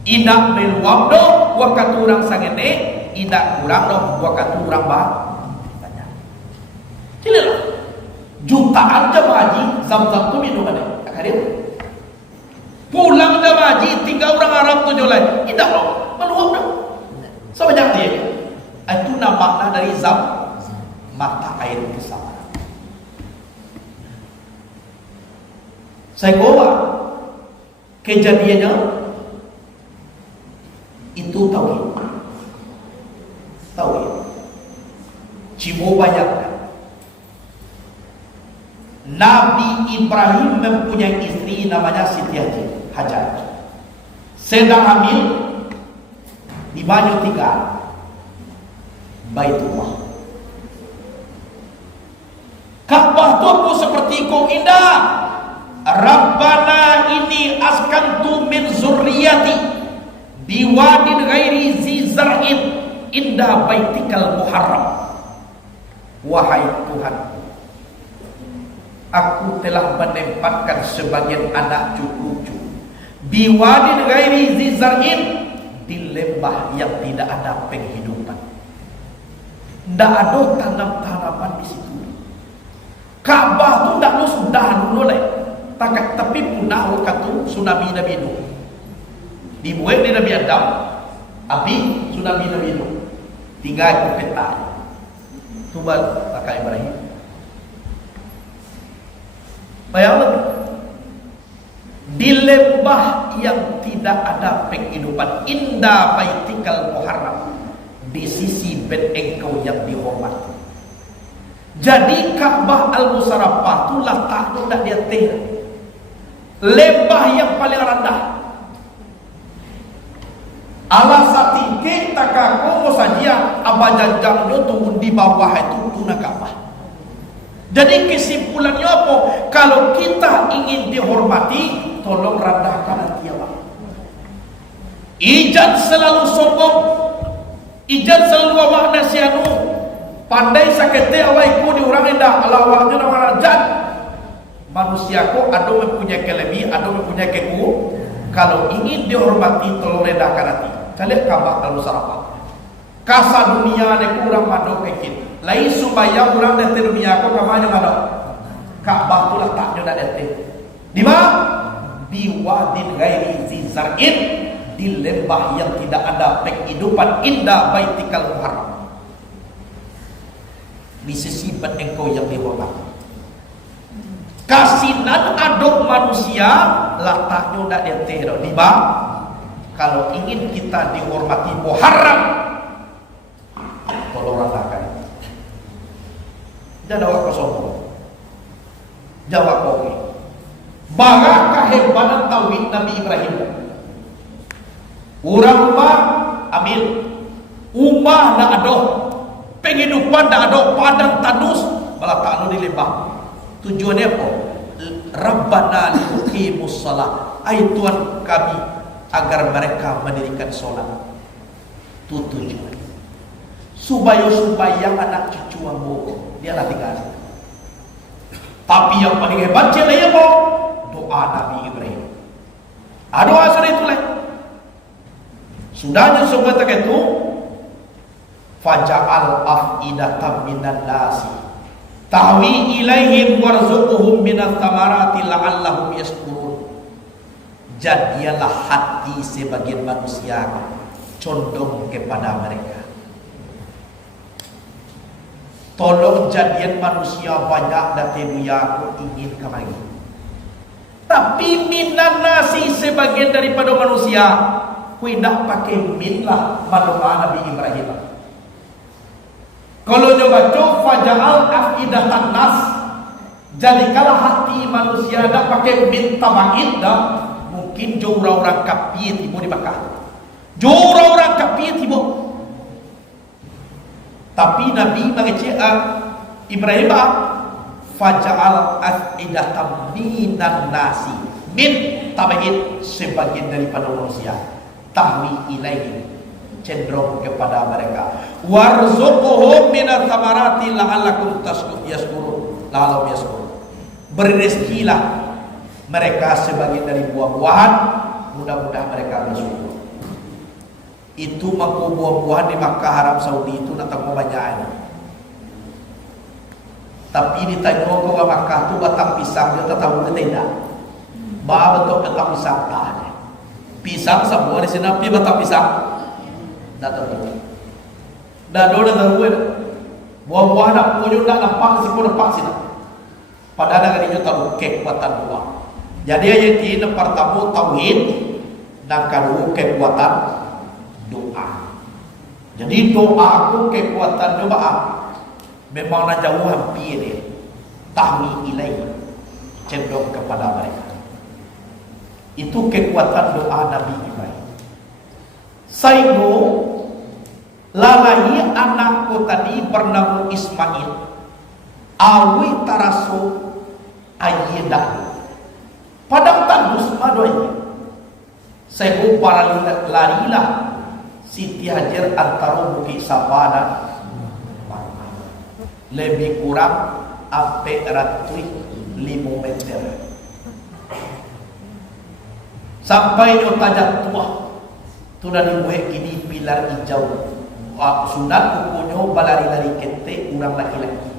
idak meluap do wakat orang sangene. Tidak kurang dong buat orang banyak. Cililah jutaan jemaah haji Zamzam tu minum ada. Akhirnya pulang jemaah haji tinggal orang Arab tu jual. Tidak loh, meluap dah. Sebanyak dia. Itu nama dari mata air bersama. Saya bawa kejadiannya itu tauhid. Cimo banyak. Nabi Ibrahim mempunyai istri namanya Siti Hajar. Sedang hamil di Banyu Tiga Baitullah. Ka'bah tuku seperti kau indah. Rabbana ini askantu min zurriyati biwadin ghairi zi zar'in indah baitikal muharram. Wahai Tuhan, aku telah menempatkan sebagian anak cucuku biwadin ghairi zi zar'in, di lembah yang tidak ada penghidupan. Tidak ada tanam-tanaman di situ. Ka'bah tu tidak sudah dulu leh. Tapi punah waktu tsunami Nabi Nuh. Dibuat di Nabi Adam, abi tsunami Nabi Nuh. Tinggal ke peta. Tubal kakak Ibrahim. Bayangkan di lembah yang tidak ada penghidupan inda baitikal muharram, di sisi bait engkau yang dihormati. Jadi Ka'bah Al-Musarrafah itu letaknya dah di atas lembah yang paling rendah. Alasati kita kamu saja abajajangnya turun di bawah itu tuna Ka'bah. Jadi kesimpulannya apa? Kalau kita ingin dihormati, tolong rendahkan hati Allah. Ijat selalu sombong, ijat selalu awak nasianu, pandai sakete awak iku diurang indah, Allah awaknya nama rajat. Manusia ko ada mempunyai kelebihan, ada mempunyai keku. Kalau ingin dihormati, tolong rendahkan hati. Kalian Ka'bah Al-Musarrafah. Kasa dunia ne kurang mado kekit. Lai supaya orang dari dunia ko kamanya mado. Ka'bah tu letaknya dak dete. Di mana? Di wadin ghairi zizar'in, di lembah yang tidak ada penghidupan indah baitikal muharram. Di sisi bat engkau yang dihormati. Kasinan aduk manusia letaknya dak dete di mana? Kalau ingin kita dihormati muharram, tolong rasakan. Jangan awak kosong. Jawab oke. Bagaimana kehebatan tauhid Nabi Ibrahim? Orang rumah ambil, umah dah ada, penghidupan dah ada, padang tandus, malah tak ada di lembah. Tujuannya apa? Rabbana liqimus shalah. Ai Tuhan kami, agar mereka mendirikan solat. Itu tujuan. Supaya anak cucu ambo dia lah tinggal. Tapi yang paling hebat cila ya bo, doa Nabi Ibrahim. Doa sudah itu lah. Sudahnya semua tak itu. Faja'al af'idatan minan nasi tahwi ilaihim warzuquhum minat tamarati la'allahum yashkurun. Jadilah hati sebagian manusia condong kepada mereka. Tolong jadian manusia banyak dan tebuya aku ingin kemari. Tapi minan nasi sebagian daripada manusia tidak pakai min lah manusia Nabi Ibrahim. Kalau dia baca faja'al afidatan nas, jadikanlah hati manusia dah pakai min tabaid dah. Mungkin jauh orang kapit tiba di Makkah, jauh orang kapit tiba. Tapi Nabi mengecek Ibrahim faja'al afidatan minan nasi, min tabaid sebagian daripada manusia tahwi ilaihim, cenderung kepada mereka, warzuquhum minat thamarati la'allakum yashkurun, la'allahum yashkurun. Beri rezekilah mereka sebagian dari buah-buahan, mudah-mudahan mereka bersyukur. Itu mangko buah-buahan di Makkah Arab Saudi itu nak tahu banyak. Tapi ditanya ke Makkah tu batang pisang dia tak tahu ke tidak. Bah betul batang pisang tak ada. Pisang semua di sini tapi batang pisang tak tahu. Dah dona tahu buah-buahan nak punya nak nampak si pun nampak sini. Padahal negara itu tahu kekuatan buah. Jadi ayat ini pertama tauhid dan kedua kekuatan doa. Jadi doa aku kekuatan doa memang nak jauh hampir dia. Tahmi ilaih, cenderung kepada mereka. Itu kekuatan doa Nabi Ibrahim. Saigo lalai anakku tadi bernama Ismail. Awi tarasu ayyedah. Padang tandus madoinya. Saigo para larilah Siti Hajar antara Bukit Safa dan lebih kurang sampai 5 meter. Sampai nyota jatuh tu dah dibuat kini pilar hijau. Sunat kukunyo balari-lari kete urang laki-laki.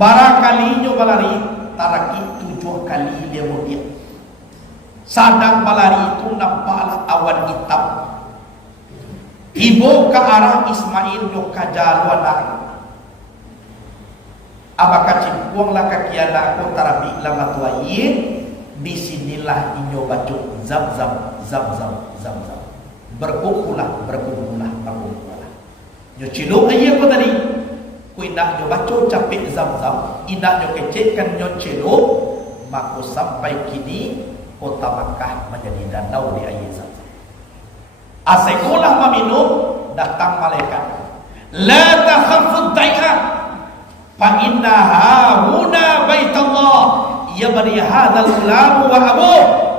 Barangkali nyo balari taraki 7 kali dia mudia. Sadang balari itu nampaklah awan hitam. Ibu ke arah Ismail nyo kajaluan lari. Abaka cimpuang lah kakiana aku tarabi lama tuayin. di sinilah inyo baca zam-zam, zam-zam, zam-zam. Berkumpullah. Nyo ciluk ayat apa tadi? Ku indah nyo baca capik zam-zam, indah nyo kecilkan nyo ciluk, maka sampai kini kota Makkah menjadi danau di air zam-zam. Asekulah meminum, datang malaikat. La takhafud daiha fa innaha huna baitullah yabni hadzal ulam wa abu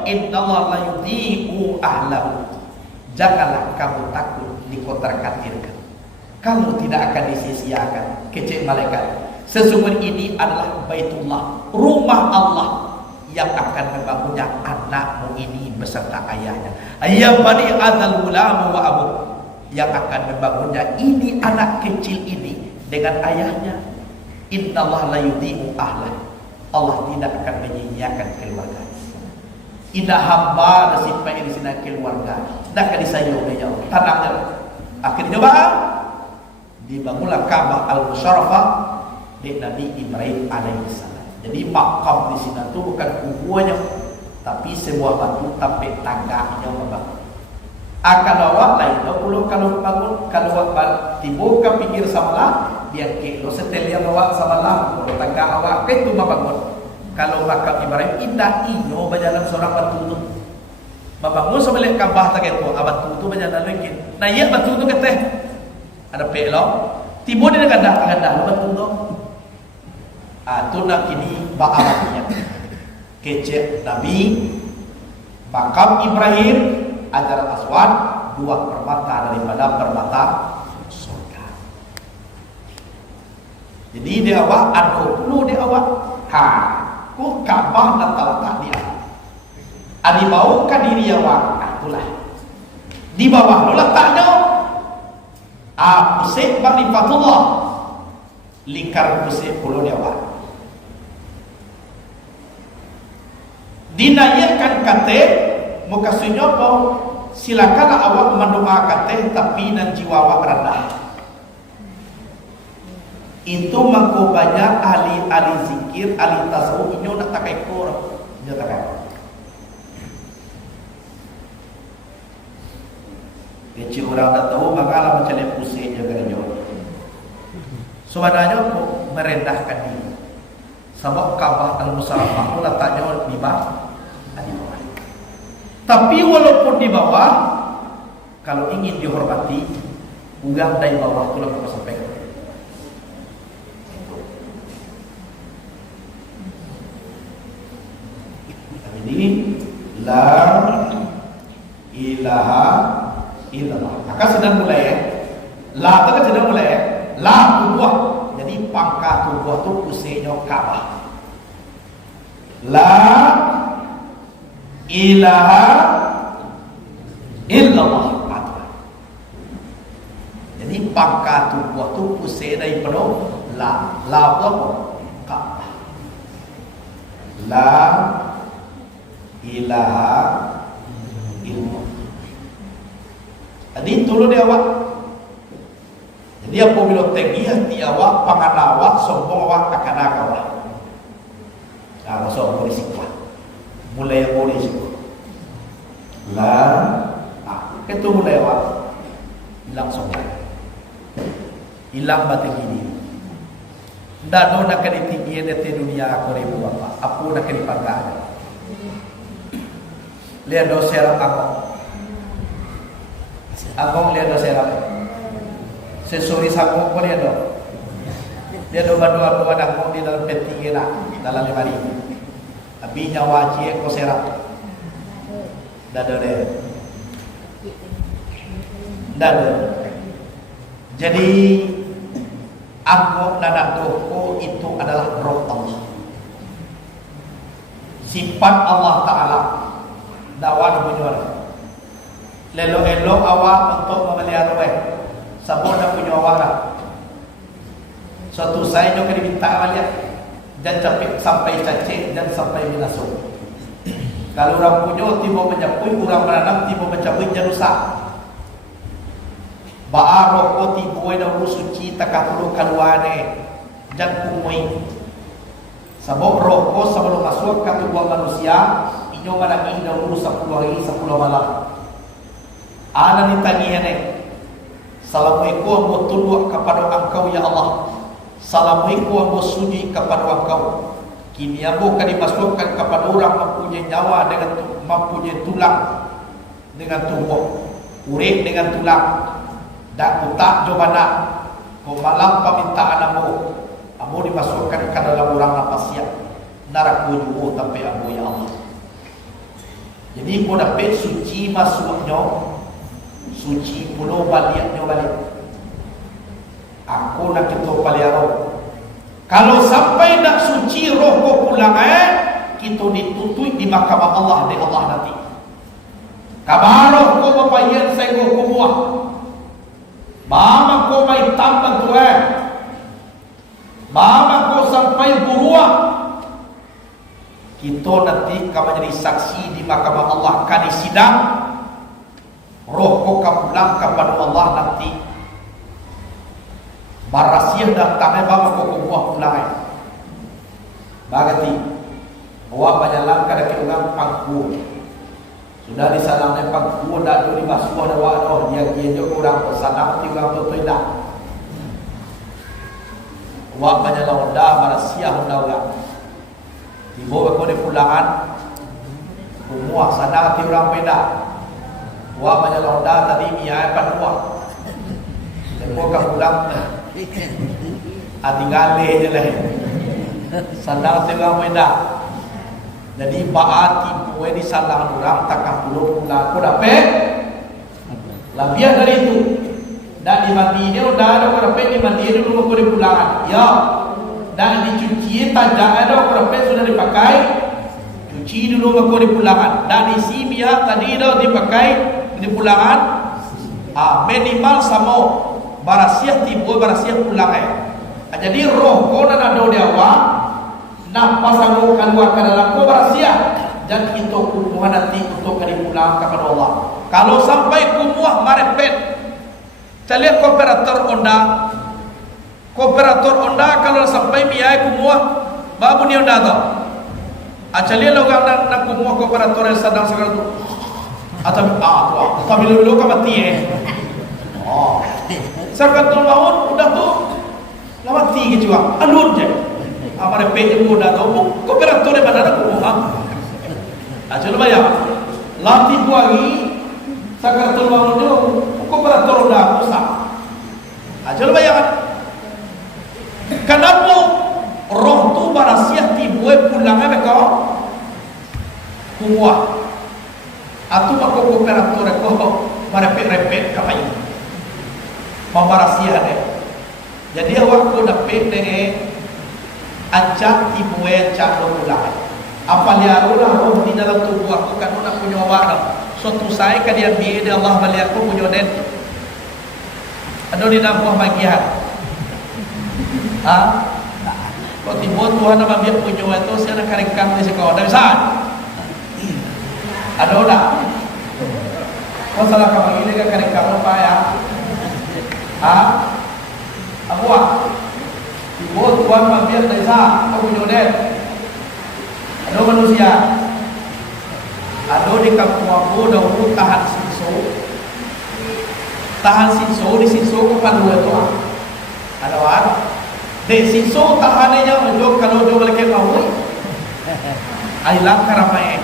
innallaha la yudhi'u ahlahu. Janganlah kamu takut dikotak-katirkan, kamu tidak akan disia-siakan. Kecil malaikat, sesungguhnya ini adalah Baitullah, rumah Allah yang akan membangunnya anakmu ini beserta ayahnya. Yabni hadzal ulam wa abu, yang akan membangunnya ini anak kecil ini dengan ayahnya. Innallaha la yudhi'u ahlahu, Allah tidak akan menyia-nyiakan keluarga. Indah hamba nasibnya di sini keluarga, nak disayang beliau, tenangnya. Akhirnya dibangunlah Ka'bah al-Musharrafah di Nabi Ibrahim alaihissalam. Jadi makam di sini itu bukan kuburannya, tapi sebuah batu tapi tangganya membangun. Akan awak lain, kalau bangun, kalau awak timbul ke pinggir samalah, dia kilo setelah awak samalah, kalau tangga awak itu membangun. Kalau makam Ibrahim indah inyo berjalan seorang batu tu, membangun sebalik Ka'bah tak itu, batu tu berjalan lagi. Nah iya batu tu kata ada pelok, timbul dia ganda batu tu. Tu nak kini baabatnya. Kecil Nabi, makam Ibrahim, Hajar Aswad, dua permata daripada permata surga. Jadi dia awak anu dulu dia awak ku Ka'bah dan letak dia. Adi bau ke diri awak, itulah. Di bawah lu letaknya pusat Ma'rifatullah, lingkar pusat pulau dia awak. Dinaikkan kata muka sunyopo, silakan awak mendoakan teh tapi nan jiwa awak rendah. Itu mangko banyak ahli zikir, ahli tasawuf inyo nak tak ekor, inyo tak ekor. Kecil orang tak tahu bagaimana macam pusing jaga inyo. Sebenarnya kok merendahkan diri. Sebab Ka'bah al-Musharrafah itu letaknya di bawah. Tapi walaupun di bawah, kalau ingin dihormati, ugang dari bawah itu langsung sampai. Jadi la ilaha illallah. Maka sedang mulai la itu kan sedang mulai la tubuh. Jadi pangkat tubuh itu pusatnya Ka'bah. La ilaha illallah. Jadi pangkat tubuh itu pusat daripada la apa? Ka'bah. La ilaha illallah. Jadi tolong dia awak. Jadi apabila tinggi hati awak, pangan awak, sombong awak akan awak. Kalau sombong risiko, mulai yang boleh risiko. Itu mulai awak hilang sombong, hilang batin ini. Dado nak kena tinggi di dunia aku ribu apa? Aku nak kena pangkat. Lihat doser Agong lihat doser sesuri sanggup pun lihat dong. Dia doa agong di dalam peti enak dalam lemari. Tapi nyawa cie ko serap. Dado. Jadi agong dan dohko itu adalah roh Allah. Sifat Allah Ta'ala. Dawan punya lelo-elo awak untuk memelihara sabun dah punya awak. Suatu saya juga diminta awalnya dan sampai cacik dan sampai binasuk. Kalau orang punya tiba menyapui, orang menanam tiba mencabui jangan rusak. Ba'a roko tiba dah suci takah perlu kaluane dan kumui. Sebab roh ko sebelum masuk ke tubuh manusia, inyo managi dahulu 10 hari 10 malam. Ana nitangi hene. Assalamualaikum ambo tunduk kepada engkau ya Allah. Assalamualaikum ambo sujud kepada engkau. Kini ambo akan dimasukkan kepada orang mempunyai nyawa dengan mempunyai tulang dengan tubuh, urip dengan tulang, dan utak jobana. Kau malam permintaan ambo dimasukkan ke dalam orang nafas siap. Neraka juga tapi ambo ya Allah. Jadi kau dapat suci masuknya, suci pulau baliknya balik. Aku nak kita paliaro. Kalau sampai nak suci roh kau pulang kita dituntut di mahkamah Allah di Allah nanti. Kabaroh kau bapayan saya kau buah. Mama kau mai tambah tu Mama kau sampai buruah. Kita nanti kamu jadi saksi di mahkamah Allah kali sidang. Roh kau pulang kepada Allah nanti. Barasiah datangnya bawa kau buah pulang. Bagati. Bawa penyalam kada kita pangku. Sudah disalangnya pangku dah tu di basuh dah wadah dia juga orang pesanak tiga tu tidak. Bawa penyalam dah barasiah dah. Tiba kau di pulangan. Semua sana ti orang beda. Bawa penyalam dah tadi dia panua. Lepas kau pulang tinggal je lah. Sandal tengah beda. Jadi baat ibu di salah orang takkan puluh aku dapat lebih dari itu. Dan di mandi dia udah ada aku dapat di mandi dia dulu aku dipulangan. Ya. Dan dicuci tajak ada aku dapat sudah dipakai. Cuci dulu aku dipulangan. Dan isi biar tadi dah dipakai dipulangan. Minimal sama barasiah tibu barasiah pulang jadi roh kau nak ada di awak nak pasang keluar ke dalam kau barasiah dan itu kumuh nanti untuk kali pulang kepada Allah. Kalau sampai kumuh marepet calian kooperator onda kalau sampai biaya kumuh babu ni onda tu calian logang nak kumuh kooperator yang sedang sekarang tu atau tapi lu mati Sakatul maut udah tu lama tiga juga alur je. Amare peje udah tu kooperator mana nak buang. Coba ya. Latih lagi sakatul maut tu kooperator udah usah. Coba ya. Kenapa roh tu barasiah tibuai pulangnya mereka kuat. Atu mako kooperator ko marepet kapai. Pembarasihan jadi awak ko dapat dengan ajak ibu cak pulang. Apa liaru lah roh di dalam tubuh aku kan nak punya awak dah. Suatu saya kan dia biar Allah balik aku punya den. Ada di dalam buah bagian. Kau tiba Tuhan nama biar punya itu saya nak karikam di sekolah. Dah bisa? Ada dah. Kau salah kamu ini kan karikam apa ya? Apa? Ibu Tuhan mampir desa, kau punya den. Ada manusia. Ada di kampung aku dahulu tahan sinso di sinso kapan dua tu? Ada orang. Di sinso tahannya menjauh kalau jauh balik mau. Ailang karamai.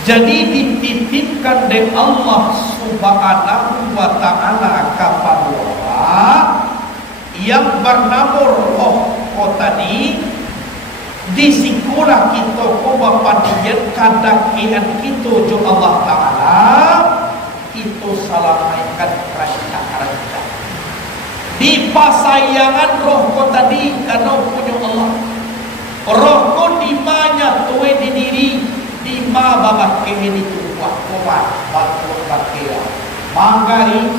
Jadi dititipkan oleh Allah Subhanahu wa Ta'ala kepada yang bernama roh tadi di sekolah kita ko bapa dia kadang kita jo Allah Ta'ala itu salamaikan kerajaan di pasayangan roh ko tadi karena punya Allah roh ko di mana tuwe di diri di ma babak ini tubuh kuat batu bakia manggari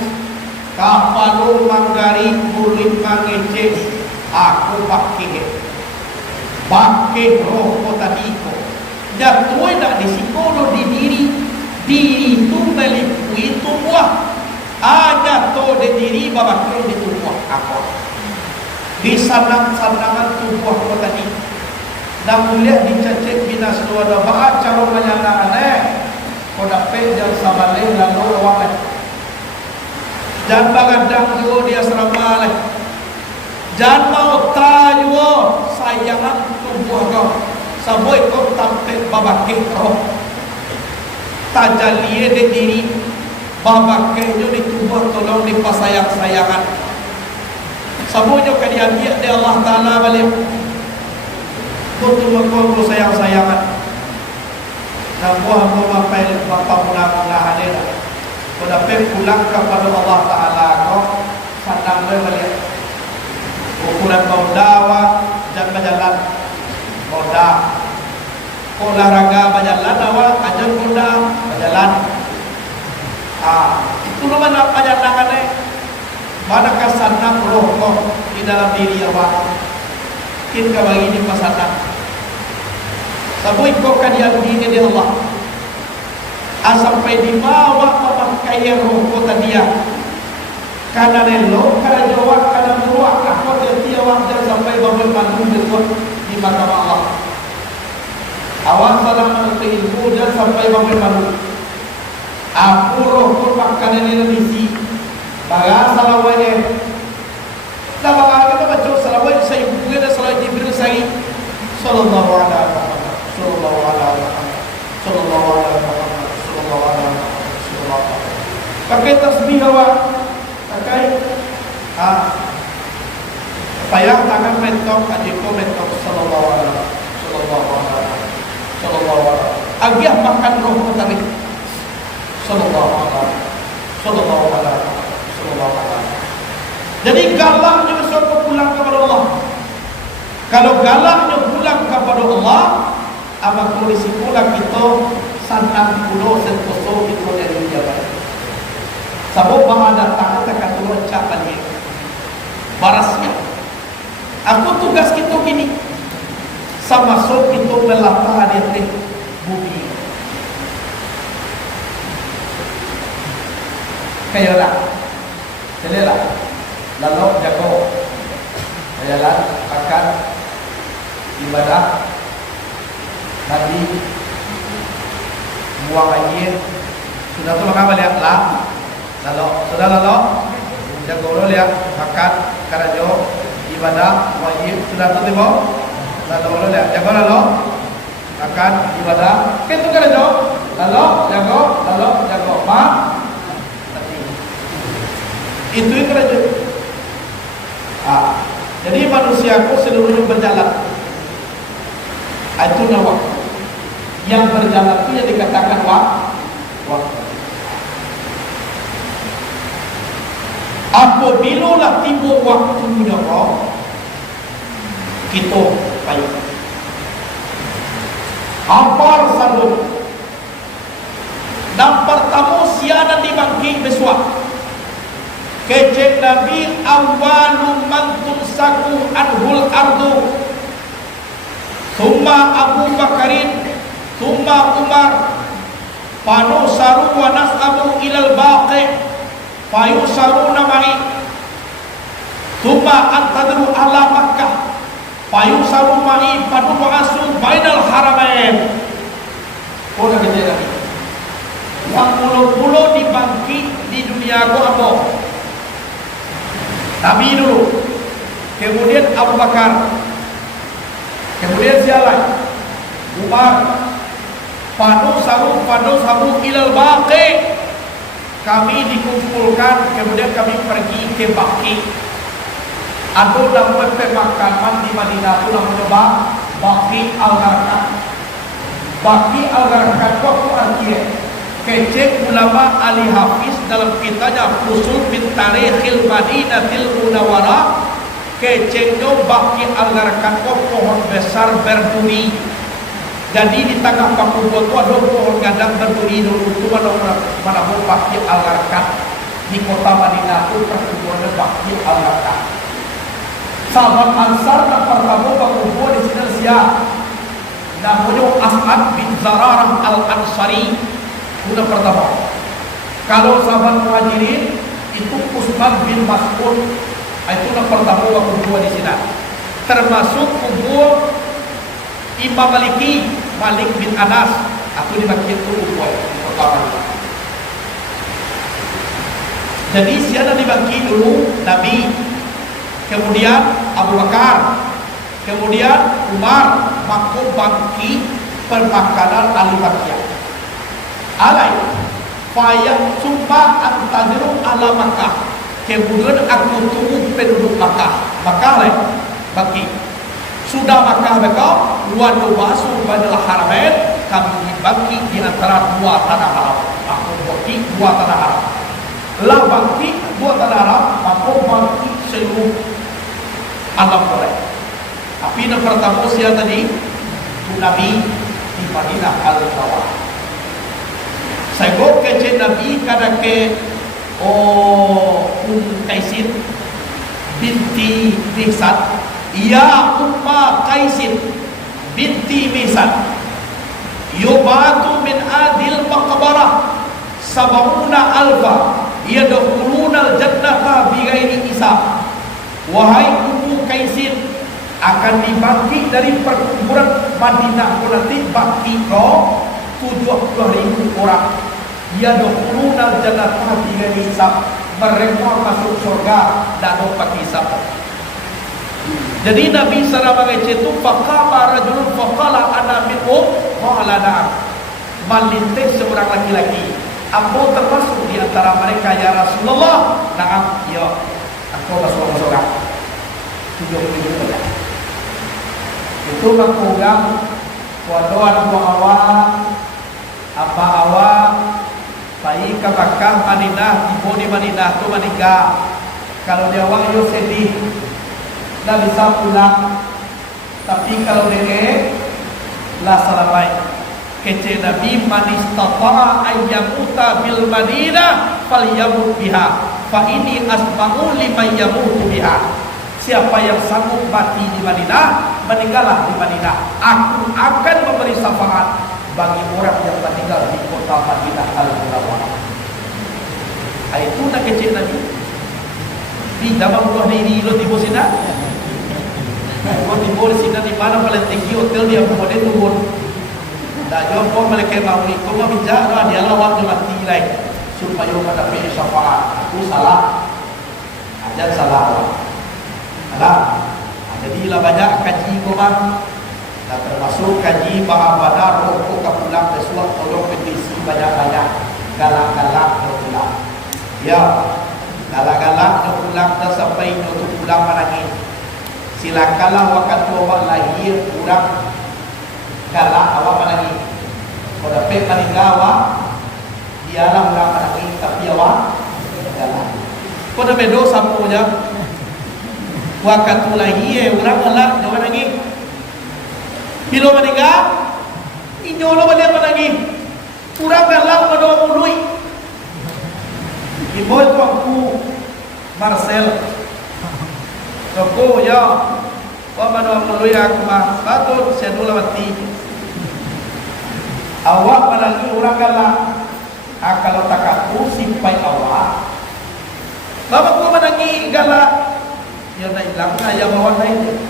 kapalo manggari kulit mangece aku pakai roh tadi ko jatuh dak di sikolo di diri itu melipui tubuh ada to di diri babak ini tubuh aku di sandangan tubuh ko tadi Dan mulia dicacik binas dua doa cara menyana aneh. Kau dapat jam sabaleh lalu awak leh. Jangan bagadang juga dia serama leh. Jangan mau tayo sayangan tubuh kau. Saboi kau tampil babakik roh. Tajalie de diri babakik jo di tubuh tolong di pasayang-sayangan. Sabonya kalian dia de Allah Taala balik. Untuk mengkau sayang-sayangan. Nabuah memapai bapa mula-mula hadir. Kau dapat pulang kepada Allah Taala kau sadang balik. Ukuran kau dawa jangan berjalan moda. Olahraga berjalan awak ajar moda berjalan. Itu mana perjalanan ni? Manakah sanam roh kau di dalam diri awak? Kita bagi ni pasangan. Sabui kau kadian dini di Allah. Sampai di bawah memakai roh kau tadiah. Karena relo, karena jawab, karena meruak. Aku dia waktu sampai bawa mandu di mahkamah Allah. Awak salah menuntut ilmu dan sampai bawa mandu. Aku roh kau makan ini misi. Baga salah wajah. Dah baga kita baca salah wajah saya bukan ada salah Jibril saya. Sallallahu alaihi wasallam. Sallallahu alaihi wasallam. Sallallahu alaihi wasallam. Sallallahu alaihi wasallam. Pakai tasbih awak. Pakai payah tangan mentok ajiko mentok sallallahu alaihi wasallam. Sallallahu alaihi wasallam. Sallallahu alaihi wasallam. Agiah makan roh tadi. Sallallahu alaihi wasallam. Sallallahu alaihi wasallam. Sallallahu alaihi wasallam. Jadi galaknya suatu pulang kepada Allah. Kalau galaknya pulang kepada Allah, apa kondisi pulang itu sanang pulau sentoso itu dari jabat. Sabab bahan datang tekan turun cap lagi. Barasnya. Aku tugas kita gini. Sama sok itu melapah di bumi. Kayalah. Jadilah. Lalu jago. Kayalah akan ibadah tadi buang air. Sudah tu makan balik lah. Lalu sudah lalu jago dulu lihat makan karajo ibadah wajib sudah tu tiba. Lalu lihat jago lalu makan ibadah. Kita karajo lalu jago ma. Itu karajo. Jadi manusiaku seluruhnya berjalan. Itu nama waktu. Yang berjalan itu yang dikatakan waktu. Apabila tiba waktu nyawa, kita payah. Ampar sabun. Dan pertama sianan dibangkit besok. Kecek Nabi awalu man tumsaku anhul ardu. Thumma Abu Bakarin, thumma Umar, panu saru wa nas'abu ilal baqi, payu saru namai, thumma antadru ala Makkah, payu saru mai panu ba'asu bainal haramain. Kau nak kecil lagi. Yang mula-mula dibangkit di dunia aku apa? Nabi dulu, kemudian Abu Bakar, kemudian siapa? Umar. Panu sabu ilal baqi. Kami dikumpulkan, kemudian kami pergi ke Baqi. Ada namanya pemakaman di Madinah itu namanya Baqi Al-Gharqad. Baqi Al-Gharqad itu artinya kecek ulama Ali Hafiz dalam kitabnya Fusul bin Tarikhil Madinatil Munawwarah. Keceknya Baqi Al-Gharqad itu pohon besar berduri. Jadi di tengah kampung itu ada pohon gadang berduri dulu. Itu mana Baqi Al-Gharqad di kota Madinah itu perkumpulan Baqi Al-Gharqad. Sahabat Ansar yang pertama berkumpul di sini siapa? Namanya As'ad bin Zararah Al-Ansari. Sudah pertama. Kalau sahabat Muhajirin itu Utsman bin Mas'ud. Itu yang pertama berkumpul di sini. Termasuk kumpul Imam Maliki, Malik bin Anas, aku dimakin tu buat pertama. Jadi siapa dibagi dulu Nabi, kemudian Abu Bakar, kemudian Umar, maka bangki permakanan ahli Makkah. Alai, fayah cuma antadiru ala Makkah. Kemudian aku tunggu penduduk Makkah. Makkah lain, bangki. Sudah Makkah mereka, wadu basuh badal haramain, kami dibagi di antara dua tanah haram. Aku bagi dua tanah haram. Lah bagi dua tanah haram, aku bagi seluruh alam boleh. Tapi yang pertama siapa tadi? Nabi di Madinah al-Tawah. Saya go ke Nabi kada ke Kaisin binti Mihsan. Ya Umma Kaisin binti Mihsan. Yubatu min adil maqbarah sab'una alfa yadkhuluna al-jannata bighairi hisab. Wahai Ummu Kaisin, akan dibangkit dari perkuburan Madinah nanti bangkit kau 70.000 orang. Ya dohulunal jannata bighairi hisab, mereka masuk surga dan dapat hisab. Jadi Nabi sallallahu alaihi wasallam itu faqama rajulun faqala ana minhum qala na'am. Melintas seorang laki-laki, aku termasuk di antara mereka ya Rasulullah. Na'am, ya. Aku masuk surga. 70 orang. Itu mengkugang wadoan awak apa awak baik ke Makkah Madinah ibu di Madinah tu menikah. Kalau dia awak yo sedih dah bisa pulang, tapi kalau dia lah salamai kece Nabi manistata'a ayyamuta bil Madinah falyamut biha fa ini asma'u liman yamutu biha. Siapa yang sanggup mati di Madinah, meninggallah di Madinah. Aku akan memberi syafaat bagi orang yang meninggal di kota Madinah al-Munawwarah. Itu nak kecil Nabi. Di dalam rumah diri lo di Bosina. Kau di Bosina di mana paling tinggi hotel dia kemudian turun. Dah jawab kau mereka mau ni. Kau mau bicara dia lawat mati lagi supaya mendapat syafaat. Aku salah. Ajar salah. Alah, jadi lah banyak kaji komang, dan termasuk kaji bahawa rokok kepulang besuak tolong petisi banyak-banyak, galak-galak pulang. Ya, galak-galak pulang dah sampai untuk pulang menangis. Silakanlah waktu awak lahir kurang galak awak menangis. Kalau dapat meninggal awak, dialah orang menangis tapi awak galak. Kau dah bedo sapunya. Waktu lahir orang galak dia menangis. Bila meninggal, inyolo balik menangis. Orang galak pada mului. Ibu aku Marcel. Aku ya, pada mului aku mah patut saya dulu mati. Awak menangis orang galak. Kalau tak aku simpai awak. Lama aku menangis galak. Ya naik lama ya bawa naik.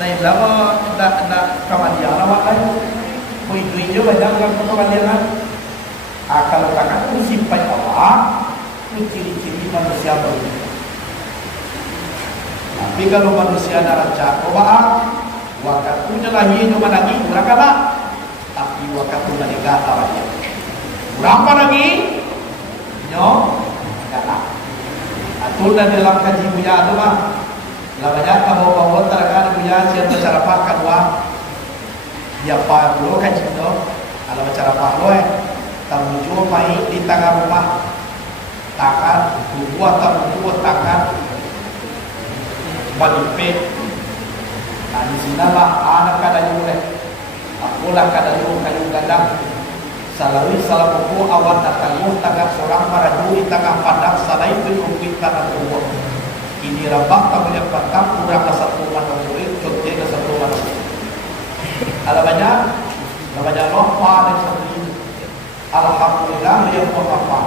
Naik lama nak kawan dia lawat naik. Kui juga jangan kawan dia lah. Kalau tak aku simpai awak, itu ciri-ciri manusia baru. Tapi kalau manusia naraca kobaan, waktunya lagi cuma lagi kurang kalah. Tapi waktu lagi kata lagi. Berapa lagi? Nyo, kalah. Atul dan dalam kaji buya tu mah, lamanya kamu bawa terakan buya siapa cara pakai wah, dia pak lo kaji tu, kalau cara pak lo tamu jual mai di tengah rumah, tangan buat tamu buat tangan, bagi pet, nah di sini lah anak kada jual, aku lah kada jual kayu gadang. Salawi salah buku awal datang tangga seorang maraju di tengah padang salai berukit tanah tua. Ini rabak tak boleh patah kurang ke satu manusia, contoh ke satu manusia. Ada banyak lupa dan sedih. Alhamdulillah dia pun apa.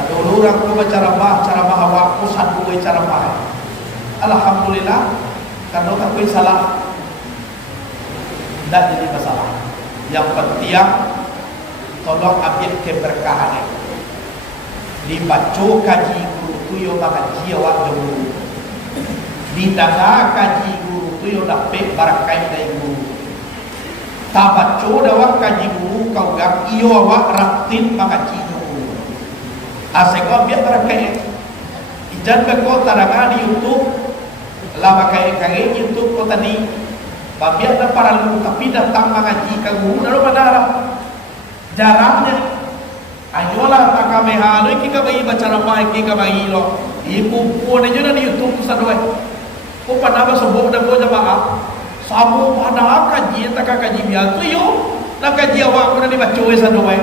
Nah dulu aku cara awakku satu cara bah. Alhamdulillah kalau aku salah. tidak jadi masalah. Yang penting tolong ambil keberkahan. Dibaca kaji guru tu yo mengaji awak dulu. Didengar kaji guru tu yo dapat barakai dari guru. Tak baca dawak kaji guru kau gak iyo awak ratin mengaji guru. Asal kau biar barakai. Ijan beko tarangan di YouTube, lama kayak YouTube kau tadi. Babiar dah para lu tapi datang mengaji ke guru dalam bandara. Jarangnya. Ayolah tak kami halu kita bagi baca ramai kita bagi lo. Ibu pun aja di YouTube tu sadoi. Ko pada sebut dah ko jemaah. Sabu pada kaji tak kaji biasa tu yo. Nak kaji awak pun dibaca sadoi.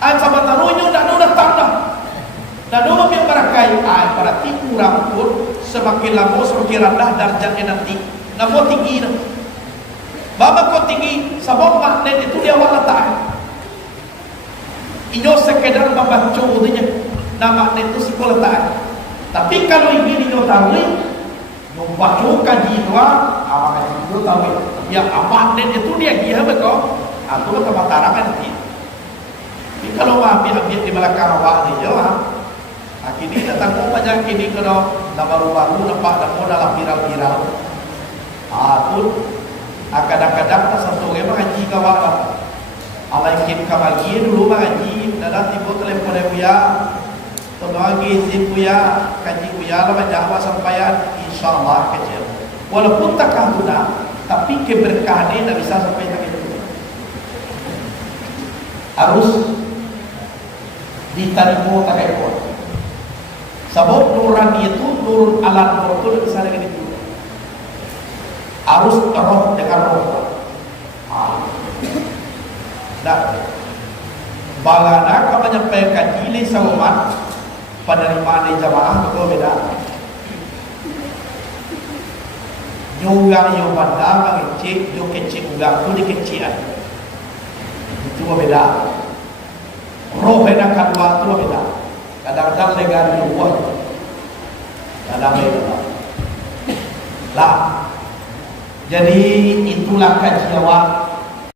Ai sama taruhnya dah datang dah. Dan orang yang berakai berarti kurang pun semakin lama semakin rendah darjatnya nanti. Namun tinggi dah. Bapa kau tinggi, sebab magnet itu dia awak letak. Inyo sekedar membaca utuhnya, nama magnet itu sekolah letak. Tapi kalau ingin inyo tahu, membaca kaji dua, awak kaji itu tahu. Ya magnet itu dia betul. Aku tempat tarangan nanti. Tapi kalau ambil di belakang awak ni je lah. Kini datang pun banyak kini kalau dah baru-baru nampak dah dalam viral-viral. Tu kadang-kadang tak satu orang mengaji kawan lah. Alaikin kabagi dulu mengaji, dah tiba telefon dia puya, tolong izin puya, kaji puya lah menjawab sampaian, insyaAllah kecil. Walaupun tak kahuna, tapi keberkahannya tak bisa sampai tak itu. Harus diterima tak kaya kuat. Sebab nurani itu, nur alam nur itu tak bisa dengan itu. Harus roh dengan roh. Dah. Bagana kau menyampaikan jili sahabat pada lima jamaah itu beda. Nyugang yo pada mengecik, yo kecik ugang tu dikecian. Itu beda. Roh yang kedua tu beda. Kadang-kadang legal di buah, kadang lah. Jadi itulah kaji awak